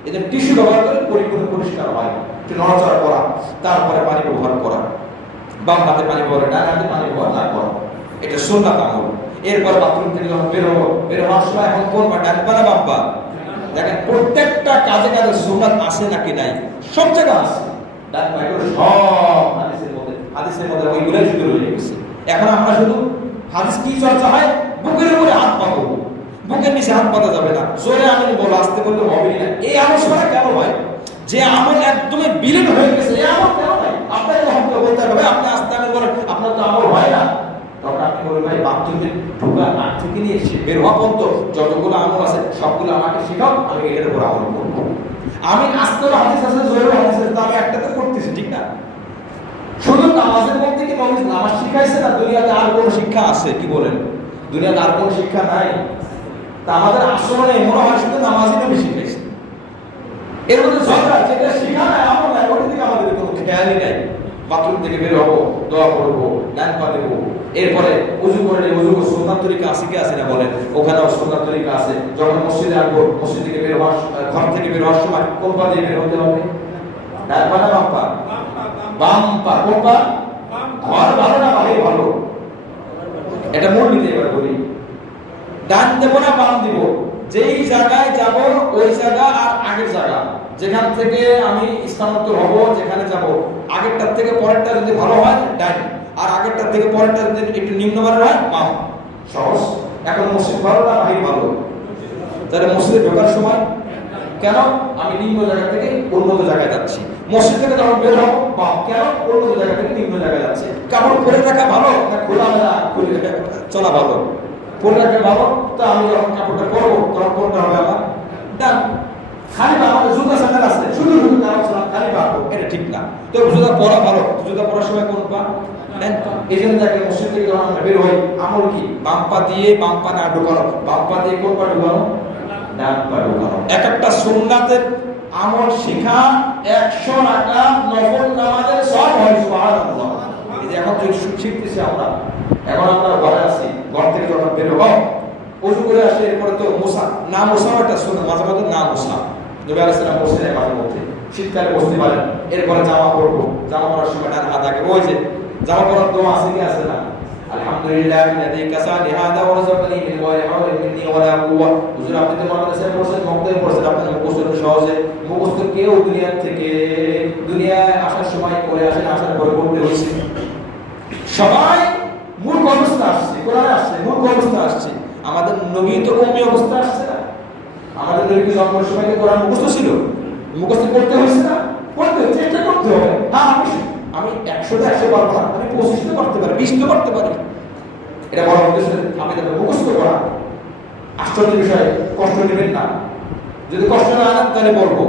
এদের টিস্যু ব্যবহার করে পরিপূর্ণ পরিষ্কার হয়, একটু নড়াচড়া করা, তারপরে পানি ব্যবহার করা, বাম হাতে পানি ব্যবহার, ডান হাতে পানি ব্যবহার না করা, এটা সুন্নাত আমল। এরপর বাথরুম থেকে যখন বের হওয়ার সময় এখন কোন পা, ডান পা না বাম পা? দেখেন প্রত্যেকটা কাজে কাজে সুন্নাত আছে নাকি নাই? সব জায়গায় আছে। ডান পা এগুলো সব হাদিসের মধ্যে ওইগুলাই শুধু রয়ে গেছে। এখন আমরা শুধু হাদিস কি চর্চা হয়, বুকের উপরে হাত পাবো, বুকের নিচে হাত পাতা যাবে না, জোরে আমি বলো, আসতে বললে হবে না। এই আলোচনা কেন হয়? যে আমল একদমই বিলীন হয়ে গেছে, এই আমল কেন হয়? আপনাকে বলতে হবে, আপনি আসতে আমি বলেন আপনার তো আমল হয় না, তখন আপনি বলবেন ভাই বাথরুমে ঢোকা আগ থেকে নিয়ে বের হওয়া পর্যন্ত যতগুলো আমল আছে সবগুলো আমাকে শেখাও, আমি এটার উপর আমল করবো। আমি আসতে হাদিস আছে, জোরে হাদিস আছে, আমি একটাতে করতেছি, ঠিক না? শুধু নামাজের মধ্যে কি নবী নামাজ শিখাইছে না? দুনিয়াতে আর কোনো শিক্ষা আছে? কি বলেন? দুনিয়াতে আর কোনো শিক্ষা নাই? তা আমাদের আচরণে মনে হয় শুধু নামাজই নবী শিখাইছে। এর মধ্যে ঝগড়া, যেটা শিখা নাই আমল নাই, ওটা থেকে আমাদের কোনো খেয়ালই নাই। বাথরুম থেকে বের হবো, দোয়া করবো, ডান পা দেবো, এরপরে উযু করলে উযু সুন্নাত তরিকা আছে কি আছে না বলেন? ওখানেও সুন্নাত তরিকা আছে। যখন মসজিদে আসবো, মসজিদ থেকে বের হওয়ার, ঘর থেকে বের হওয়ার সময় কোন পা দিয়ে বের হতে হবে? ডান পা না বাম পা? বাম পা। কোন পা? ঘর ভালো না বাহির ভালো? এটা মূল নীতি। এবার বলি, ডান দেব না বাম দিব? যেই জায়গায় যাব ওই জায়গা আর আগের জায়গা, যেখান থেকে আমি স্থানান্তর হব, যেখানে যাব, আগেরটার থেকে পরেরটা যদি ভালো হয় ডান, আর আগেরটার থেকে পরেরটা যদি একটু নিম্নমানের হয় বাম। সহজ। এখন মসজিদ ভালো না বাহির ভালো? তাহলে মসজিদে ঢোকার সময় কেন আমি নিম্ন জায়গা থেকে উন্নত জায়গায় যাচ্ছি, মসজিদ থেকে যখন বের হবো বাম, কেন উন্নত জায়গা থেকে নিম্ন জায়গায় যাচ্ছি? কাপড় পরে রাখা ভালো না খোলামেলা চলা ভালো? পরে রাখা ভালো। তো আমি যখন কাপড়টা পরবো তখন কোনটা হবে আমার? ডান। খালি আমাদের জুতা স্যান্ডেল আছে, শুধু শুধু কারণ খালি পাবো, এটা ঠিক না। তো জুতা পরা ভালো, জুতা পরার সময় কোন পা? ডান পা। এই জন্য দেখেন মসজিদ থেকে যখন আমরা বের হই আমল কি? বাম পা দিয়ে বাম পা না ঢোকানো, বাম পা দিয়ে কোন পা ঢোকানো? ডান পা ঢোকানো। এক একটা সুন্নাতের আমল শিখা 100 টাকা নফল নামাজের সব হয়। সুবহানাল্লাহ। এই যে এখন যে শিখতেছি আমরা, এখন আমরা ঘরে আছি, ঘর থেকে যখন বের হব ওযু করে আসে, এরপরে তো মোসা, না মোসাও একটা সুন্নাত, মাঝে মাঝে না মোসা নবী আলাইহিস সালাম বসে মাঝে মধ্যে, শীতকালে বসতে পারেন। এরপরে জামা পরবো, জামা পরার সময় ডান হাত আগে, ওই যে জামা পরার দোয়া আছে কি আছে না, আলহামদুলিল্লাহিল্লাযী কাসানি হাদা ওয়া রাযাকানি মিন গায়রি হাওলিন মিন্নি ওয়ালা কুওয়া। হুজুর আপনি তো মাদ্রাসায় পড়ছেন, মক্তবে পড়ছেন, আপনার মুখস্থ সহজে, মুখস্থ কেউ দুনিয়া থেকে দুনিয়ায় আসার সময় করে আসেন, আসার পরে পড়তে হয়েছে। সবাই মূর্খ অবস্থা আসছে, কোরআনে আসছে মূর্খ অবস্থা আসছে। আমাদের নবী তো কমি অবস্থা আসছে না। আমাদের নবীকে জন্মের সময় কি কোরআন মুখস্থ ছিল? মুখস্থ করতে হয়েছে না? করতে হচ্ছে, চেষ্টা করতে হবে। হ্যাঁ, আমি 100 পারবো না, আমি 25 করতে পারি, 20 করতে পারি, এটা বড় উদ্দেশ্য। আমি তাকে মুখস্থ করা আশ্চর্য বিষয়, কষ্ট নেবেন না। যদি কষ্ট না আনেন তাহলে বলবো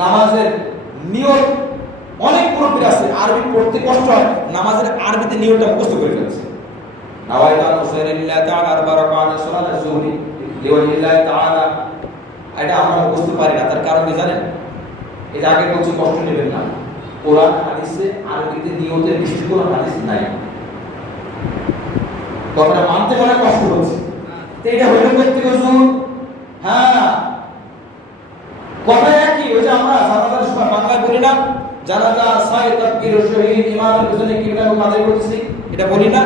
নামাজের নিয়ম অনেক মুরব্বী আছে, আরবি পড়তে কষ্ট হয়, নামাজের আরবিতে নিয়মটা মুখস্থ করে ফেলছে। নাওয়াইতু আন উসাল্লি লিল্লাহি তাআলা আরবা রাকাত সালাত যুহরি লিওয়াজহিল্লাহি তাআলা, এটা আমরা মুখস্থ পারি না। তার কারণ কি জানেন? এটা আগে বলছি, কষ্ট নেবেন না। কোরআন হাদিসে আরবিতে নিয়তের দৃষ্টিকোণ হাদিস নাই, কথাটা মানতে পারা কষ্ট হচ্ছে। তো এটা হইল করতে হুজুর, হ্যাঁ কথা একই। ওই যে আমরা জানাজার সময় বাংলায় বলি না, জানাজা সাই তাকবীর শহীদ ইমামের পিছনে কিবলা আদায় করতেছি, এটা বলি না?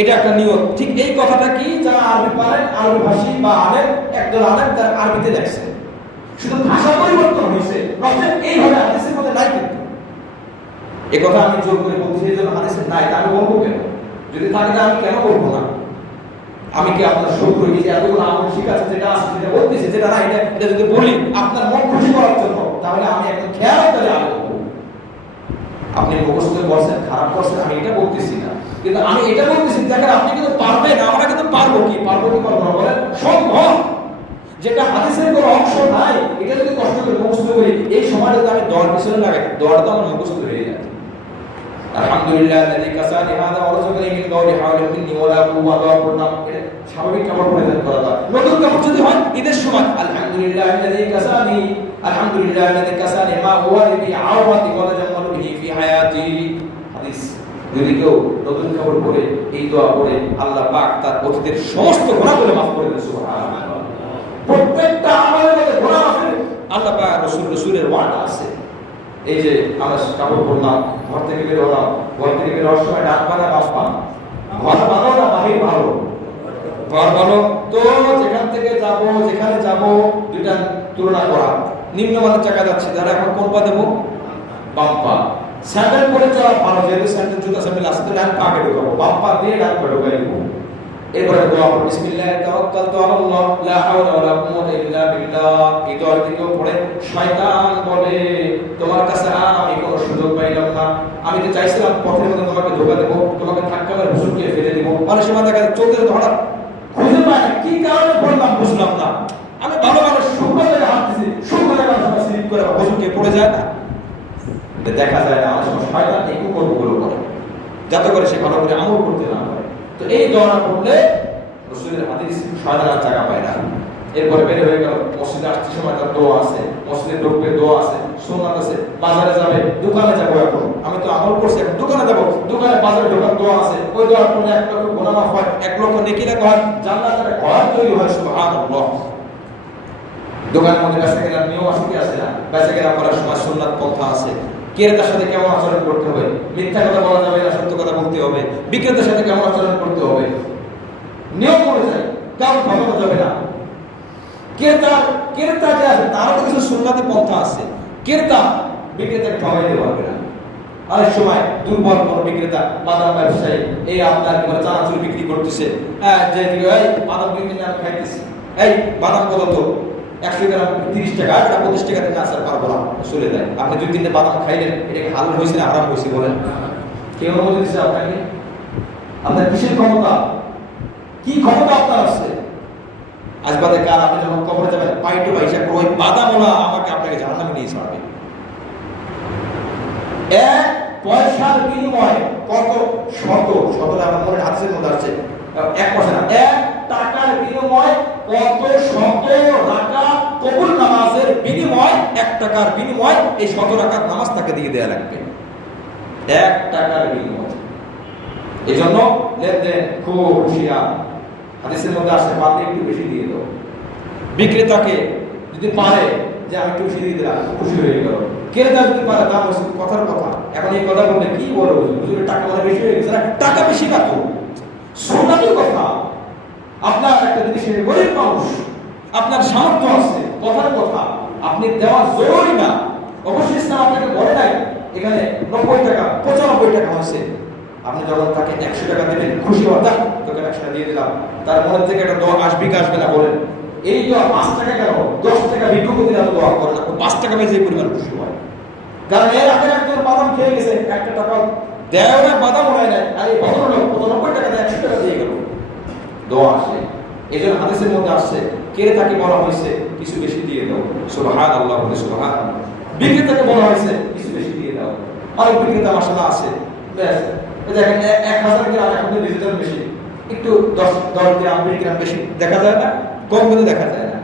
এটা একটা নিয়ম। ঠিক এই কথাটা কি, যারা আরবি পারেন, আরবি ভাষী বা আলেম, একদল আলেম তার আরবিতে লেখছে, শুধু ভাষা পরিবর্তন হয়েছে, নচেত এইভাবে হাদিসের মধ্যে নাই। কিন্তু এই কথা আমি জোর করে বলছি, এই জন্য হাদিসে নাই, তা আমি বলবো কেন? যদি থাকে আমি কেন বলবো না? আমি কি আপনার শত্রু? এই যে এতগুলো আমল শিখাচ্ছে, যেটা আছে যেটা বলতেছে, যেটা না এটা যদি বলি আপনার মন খুশি করার জন্য, তাহলে আমি একদম খেয়াল করে আলোচনা করবো। আপনি মুখস্থ করছেন, খারাপ করছেন, আমি এটা বলতেছি না, কিন্তু আমি এটা বলতেছি দেখেন আপনি কিন্তু পারবেন, আমরা কিন্তু পারবো কি পারবো না বলেন? সম্ভব। যেটা হাদিসের কোনো অংশ নাই, এটা যদি কষ্ট করে মুখস্থ করি, এই সময়টা যদি আমি দোয়ার পিছনে লাগাই, দোয়াটা তো আমার মুখস্থ হয়ে যায়। আলহামদুলিল্লাহিল্লাযী কাসানি হাদা ওয়া রাযাকানি মিন গায়রি হাওলিন মিন্নি ওয়ালা কুওয়া, দোয়া করলাম, এটা স্বাভাবিক কাপড় পরে করা যায়। নতুন কাপড় যদি হয় ঈদের সময়, আলহামদুলিল্লাহিল্লাযী কাসানি মা হুয়া বি আওয়াতি ওয়া তাজাম্মালু বিহি ফি হায়াতি। হাদিস। যদি কেউ নতুন কাপড় পরে এই দোয়া পড়ে, আল্লাহ পাক তার অতীতের সমস্ত গুনাহগুলো মাফ করে দেন। সুবহানাল্লাহ। প্রত্যেকটা আমলের মধ্যে গুনাহ মাফের আল্লাহ পাক রাসূলের ওয়াদা আছে। এই যে আমরা কাপড় পরলাম, ঘর থেকে বের হলাম, ঘর থেকে বের হওয়ার সময় ডাক বানা বাপ পা, ঘর ভালো না বাহির ভালো? ঘর ভালো। তো যেখানে যাব দুইটা তুলনা করা, নিম্নমানের জায়গা যাচ্ছে, যারা এখন কোন পা দেবো? বাম পা। স্যান্ডেল পরে চলা ভালো, যেহেতু স্যান্ডেল জুতা স্যান্ডেল আছে, তো ডান পা আগে ঢোকাবো, বাম পা দিয়ে ডান পা ঢোকাই দেবো। এরপরে দোয়া করব, বিসমিল্লাহি তাওয়াক্কালতু আলাল্লাহ লা হাওলা ওয়ালা কুওয়াতা ইল্লা বিল্লাহ। এই দোয়া থেকেও পড়ে শয়তান বলে তোমার কাছে আমি কোনো সুযোগ পাইলাম না, আমি তো চাইছিলাম পথের মধ্যে তোমাকে ধোঁকা দেবো, তোমাকে ধাক্কা মেরে হুজুরকে ফেলে দেবো। অনেক সময় দেখা যায় চলতে ধরা খুঁজে পায় না, কি কারণে পড়লাম বুঝলাম না। আমি ভালো মানুষ, শুকনো জায়গায় হাত দিছি, শুকনো জায়গায় স্লিপ করে হুজুরকে পড়ে যায় না, এটা দেখা যায় না। অনেক সময় শয়তান এই কুকর্মগুলো করে, যাতে করে সে ভালো করে আমল করতে না পারে। তো এই দোয়া পড়লে রাসূলের হাদিস শয়তানের জায়গা পায় না। এরপরে বের হয়ে গেল, মসজিদে আসতে সময় তার দোয়া আছে, মসজিদে ঢুকবে দোয়া আছে, সুন্নাত আছে, বাজারে যাবে, দোকানে যাবো, এখন আমি তো আমল করছি, এখন দোকানে যাবো, দোকানে বাজারে ঢোকার দোয়া আছে, ওই দোয়া পড়লে 1 লক্ষ গুনাহ মাফ হয়, 1 লক্ষ নেকি লেখা হয়, জান্নাতের ঘর তৈরি হয়। সুবহানাল্লাহ। দোকানের মধ্যে বেচা কেনার নিয়ম আছে কি আছে না? বেচা কেনা করার সময় সুন্নাত পন্থা আছে। ক্রেতার সাথে কেমন আচরণ করতে হবে, মিথ্যা কথা বলা যাবে না, সত্য কথা বলতে হবে। বিক্রেতার সাথে কেমন আচরণ করতে হবে, নিয়ম অনুযায়ী কাউকে ঠকানো যাবে না। ক্রেতা যে আছে তারও তো কিছু সুন্নাতি পন্থা আছে, ক্রেতা বিক্রেতাকে ঠকাইতে পারবে না। অনেক সময় দুর্বল কোন বিক্রেতা, বাদাম ব্যবসায়ী, এই আপনার চানাচুর বিক্রি করতেছে, হ্যাঁ যে এই বাদাম বিক্রি আমি খাইতেছি, এই বাদাম কত তো 100 গ্রাম 30 টাকা, এটা 25 টাকাতে না স্যার পারবো না, চলে যায়। আপনি 2-3টে বাদাম খাইলেন, এটা কি হালাল হয়েছে না হারাম হয়েছে বলেন? কে অনুমতি দিচ্ছে আপনাকে? আপনার কিসের ক্ষমতা, কি ক্ষমতা আপনার আছে? আজ বাদে কাল আপনি যখন কবরে যাবেন, পাইটু ভাই হিসাব করে ওই বাদামওয়ালা আমাকে আপনাকে জাহান্নামে নিয়ে ছাড়বে। 1 পয়সার বিনিময়ে কত শতটা আমার মনে হাদিসের মধ্যে আছে, 1 পয়সা না, 1 টাকার বিনিময়ে কত শত রাকাত কবুল নামাজের বিনিময়, 1 টাকার বিনিময় এই 100 রাকাত নামাজ তাকে দিয়ে দেয়া লাগবে। 1 টাকার বিনিময় এই জন্য লেনদেন খুব হুঁশিয়ার। হাদিসের মধ্যে আসে পারলে একটু বেশি দিয়ে দাও। বিক্রেতাকে যদি পারে যে আমি একটু বেশি দিয়ে দিলাম, খুশি হয়ে গেল। ক্রেতা যদি পারে দাম হচ্ছে কথার কথা। এখন এই কথা বললে কি বলো, হুজুরের টাকা মানে বেশি হয়ে গেছে না, টাকা বেশি না তো সুন্নাতের কথা। আপনার একটা জিনিসের গরিব মানুষ, আপনার সামর্থ্য আছে, কথার কথা আপনি দেওয়া জরুরি না। অবশ্যই ইসলাম আপনাকে বলে নাই এখানে 90 টাকা 95 টাকা হয়েছে, আপনি যখন তাকে 100 টাকা দেবেন খুশি হওয়া, দেখ তোকে 100 টাকা দিয়ে দিলাম, তার মনে থেকে একটা দোয়া আসবে কি আসবে না বলেন। এই দোয়া 5 টাকা কেন 10 টাকা ভিক্ষুক দিলে আমি দোয়া করে না, 5 টাকা পেয়ে যে পরিমাণ খুশি হয়। কারণ এর আগে একজন বাদাম খেয়ে গেছে, 1 টাকা দেয় না, বাদাম হয় না, আর এই ভদ্রলোক 95 টাকা দিয়ে 100 টাকা দিয়ে গেল, দোয়া আসে। এই জন্য হাদিসের মধ্যে আসছে ক্রেতাকে বলা হয়েছে কিছু বেশি দিয়ে দাও, সুবহানাল্লাহ বলে সুবহানাল্লাহ। বিক্রেতাকে বলা হয়েছে কিছু বেশি দিয়ে দাও। অনেক বিক্রেতা মাশাআল্লাহ আছে, ব্যাস দেখেন 1000 গ্রাম এখন ডিজিটাল বেশি, একটু 10 গ্রাম 20 গ্রাম বেশি দেখা যায় না, কম কিন্তু দেখা যায় না।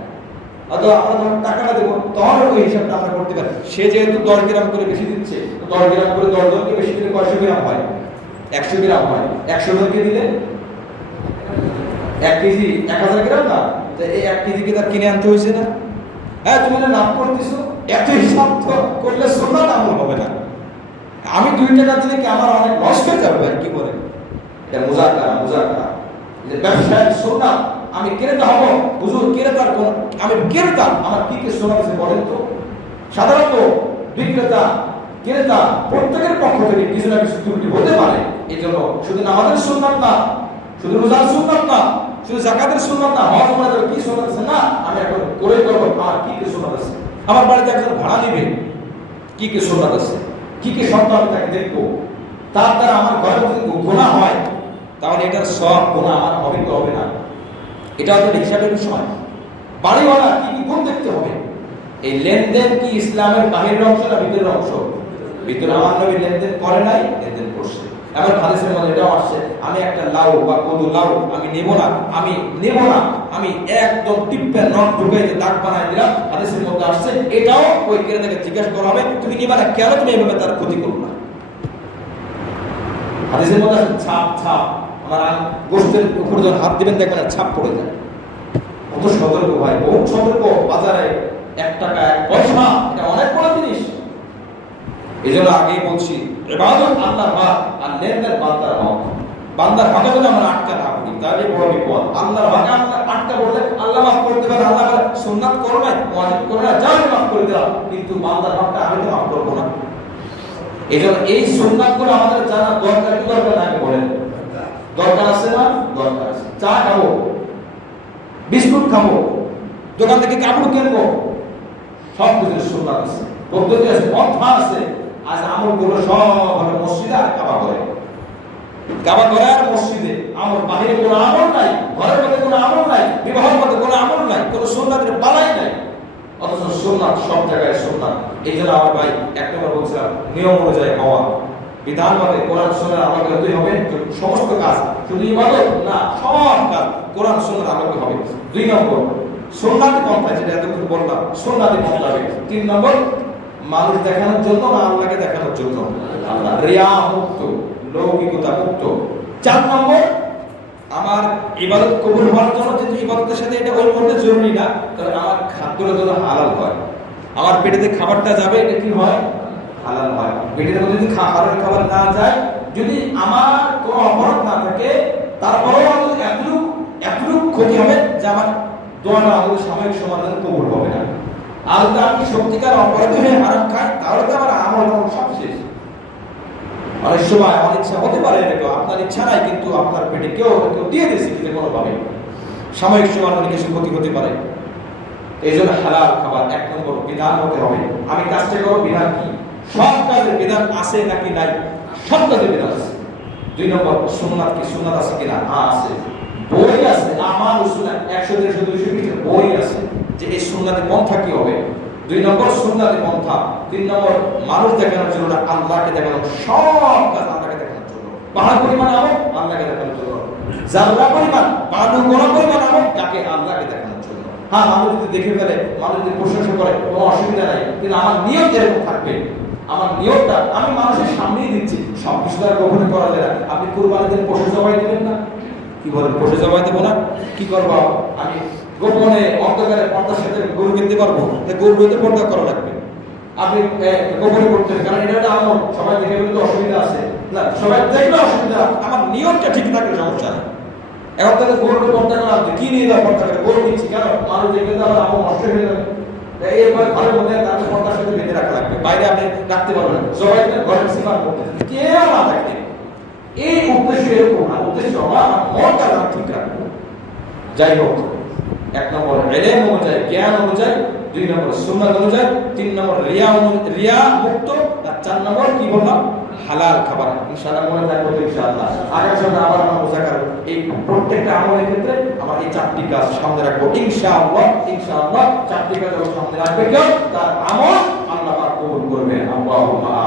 অথবা আমরা যখন টাকাটা দেবো তখন ওই হিসাবটা আমরা করতে পারি। সে যেহেতু 10 গ্রাম করে বেশি দিচ্ছে, 10 গ্রাম করে 10 জনকে বেশি দিলে 500 গ্রাম হয়, 100 গ্রাম হয়, 100 জনকে দিলে 1 কেজি 1000 গ্রাম না, তো এই 1 কেজি কি তার কিনে আনতে হয়েছে না? হ্যাঁ, তুমি না নাম করতেছো, এত হিসাব তো করলে সুন্নাত আমল হবে না। আমি 2 টাকা দিলে কি আমার অনেক লস হয়ে যাবে ভাই, কি বলে? এটা মুজাকারা যে ব্যবসায়িক সুন্নাত। আমি ক্রেতা হব, হুজুর ক্রেতার কোন, আমি ক্রেতা, আমার কি কি সুন্নাত আছে বলেন তো? সাধারণত বিক্রেতা ক্রেতা প্রত্যেকের পক্ষ থেকে কিছু না কিছু ত্রুটি হতে পারে। এই জন্য শুধু নামাজের সুন্নাত না, শুধু রোজার সুন্নাত না, শুধু যাকাতের সুন্নাত না, হজ ওমরার কি সুন্নাত আছে না, আমি এখন করে করব, আমার কি কি সুন্নাত আছে, আমার বাড়িতে একজন ভাড়া নেবে কি কি সুন্নাত আছে, কি কি শর্ত আমি তাকে দেখবো, তার দ্বারা আমার ঘরে যদি গুনাহ হয় তাহলে এটার সব গুনাহ আমার হবে কি হবে না, এটা হচ্ছে হিসাবের বিষয়। বাড়িওয়ালা কি কি গুণ দেখতে হবে। এই লেনদেন কি ইসলামের বাহিরের অংশ না ভিতরের অংশ? ভিতরে। আমার নবী লেনদেন করে নাই, লেনদেন করছে। এবার হাদিসের মধ্যে এটাও আসছে, আমি একটা লাউ বা কদু লাউ আমি নেব না, আমি একদম টিপে নট ঢুকাই যে দাগ বানাই দিলাম। হাদিসের মধ্যে আসছে এটাও ওই ক্রেতাকে জিজ্ঞাসা করা হবে, তুমি নিবা না কেন, তুমি এভাবে তার ক্ষতি করো না। হাদিসের মধ্যে আছে ছাপ আমার গোশতের উপর যখন হাত দিবেন দেখবেন ছাপ পড়ে যায়। কত সতর্ক ভাই, বহুত সতর্ক। বাজারে 1 টাকা 1 পয়সা এটা অনেক বড় জিনিস। এই জন্য আগেই বলছি ইবাদত আল্লাহর হক আর লেনদেন বান্দার হক। বান্দার হকে যদি আমরা আটকা না করি তাহলে বড় বিপদ। আল্লাহর হকে আমরা আটকা বললে আল্লাহ মাফ করতে পারে, আল্লাহ বলে সুন্নাত করো না, ওয়াজিব করো না, যা মাফ করে দিলাম, কিন্তু বান্দার হকটা আমি তো মাফ করবো না। এই জন্য এই সুন্নাতগুলো আমাদের জানা দরকার কি দরকার না, আমি বলেন দরকার আছে না? দরকার আছে। চা খাবো, বিস্কুট খাবো, দোকান থেকে কাপড় কিনবো, সব কিছু সুন্নাত আছে, পদ্ধতি আছে, পন্থা আছে। আজ আমলগুলো সব হলো মসজিদে আর কাবা ঘরে, কাবা ঘরে আর মসজিদে। আমল বাহিরে কোনো আমল নাই, ঘরের মধ্যে কোনো আমল নাই, বিবাহের মধ্যে কোনো আমল নাই, কোনো সুন্নাতের বালাই নাই। অথচ সুন্নাত সব জায়গায় সুন্নাত। এই জন্য আমার ভাই এক নম্বর বলছিলাম নিয়ম অনুযায়ী হওয়া, বিধান মতে কোরআন সুন্নাহর আলোকে হতেই হবে সমস্ত কাজ, শুধু ইবাদত না, সব কাজ কোরআন সুন্নাহর আলোকে হবে। 2 নম্বর সুন্নাতি পন্থা, যেটা এতক্ষণ বললাম সুন্নাতি পন্থা। 3 নম্বর মানুষ দেখানোর জন্য না আল্লাহকে দেখানোর জন্য, আল্লাহ রিয়া মুক্ত, লৌকিকতা মুক্ত। 4 নম্বর আমার ইবাদত কবুল হওয়ার জন্য, যেহেতু ইবাদতের সাথে এটা ওই মুহূর্তে জরুরি না, তবে আমার খাদ্যটা যেন হালাল হয়, আমার পেটেতে খাবারটা যাবে এটা কি হয়, হালাল হয়। পেটের মধ্যে যদি হারাম খাবার না যায়, যদি আমার কোনো অপরাধ না থাকে, তারপরেও এতটুকু ক্ষতি হবে যে আমার দোয়াটা আমাদের সাময়িক সমাধান কবুল হবে না। আর যদি আমি সত্যিকার অপরাধী হয়ে হারাম খাই তাহলে তো আমার আমল সব শেষ। অনেক সময় আমার ইচ্ছা হতে পারে, আপনার ইচ্ছা নাই কিন্তু আপনার পেটে কেউ দিয়ে দিয়েছে কিন্তু কোনোভাবে সাময়িক সমাধানে কিছু ক্ষতি হতে পারে। এই জন্য হালাল খাবার 1 নম্বর বিধান হতে হবে। আমি কাজটা করবো, বিধান কি, সব কাজের বিধান আছে নাকি নাই, সব কাজের বিধান আছে। 2 নম্বর সুন্নাত কি, সুন্নাত আছে কিনা, হ্যাঁ আছে, বই আছে, আমার সুন্নাত 100-150 বই আছে যে এই সুন্নাতের পন্থা কি হবে। 2 নম্বর সুন্নাতের পন্থা। 3 নম্বর মানুষ দেখানোর জন্য না, আল্লাহকে দেখানোর, সব কাজ আল্লাহকে দেখানোর জন্য। পাহাড় পরিমাণ আমল আল্লাহকে দেখানোর জন্য, জাররা পরিমাণ বালু কোন পরিমাণ আমল তাকে আল্লাহকে দেখানোর জন্য। হ্যাঁ, মানুষ যদি দেখে ফেলে, মানুষ যদি প্রশংসা করে, কোনো অসুবিধা নাই, কিন্তু আমার নিয়ম যেরকম থাকবে আমার নিয়তটা আমি মানুষের সামনেই দিচ্ছি, সব কিছু তার গোপনে করা যায় না। আপনি কুরবানির দিন পশু জবাই দিবেন না, কি বলেন পশু জবাই দেবো না, কি করবো আমি গোপনে অন্ধকারে পর্দার সাথে গরু কিনতে পারবো, গরু কিনতে পর্দা করা লাগবে। আপনি গোপনে করতে হবে, কারণ এটা একটা আমল, সবাই দেখে বলে তো অসুবিধা আছে না, সবাই দেখলে অসুবিধা, আমার নিয়তটা ঠিক থাকলে সমস্যা নেই। এখন তাহলে গরুকে পর্দা করা হচ্ছে, কি নিয়ে যাওয়া পর্দা করে গরু কিনছি কেন, মানুষ দেখলে তো আমার আমল নষ্ট হয়ে যাবে। এরপরে ঘরের মধ্যে তাকে পর্দার সাথে বেঁধে রাখা লাগবে, বাইরে আপনি রাখতে পারবেন, সবাই ঘরের সীমার মধ্যে কেউ না থাকে। এই উদ্দেশ্য এরকম না, উদ্দেশ্য আমার মনটা ঠিক রাখবো। যাই হোক, 1 নম্বর ইলম অনুযায়ী, জ্ঞান অনুযায়ী, 2 নম্বর সুন্নাত অনুযায়ী, 3 নম্বর রিয়া মুক্ত, আর 4 নম্বর কি বললাম হালাল খাবার। ইনশাআল্লাহ মনে থাকবে তো ইনশাআল্লাহ। আগামী সপ্তাহে আবার আমরা মুযাকারা এই প্রত্যেকটা আমলের ক্ষেত্রে আমার এই 4টি কাজ সামনে রাখবো ইনশাআল্লাহ। ইনশাআল্লাহ 4টি কাজ সামনে রাখবে কেউ, তার আমল আল্লাহ পাক কবুল করবেন। আল্লাহুম্মা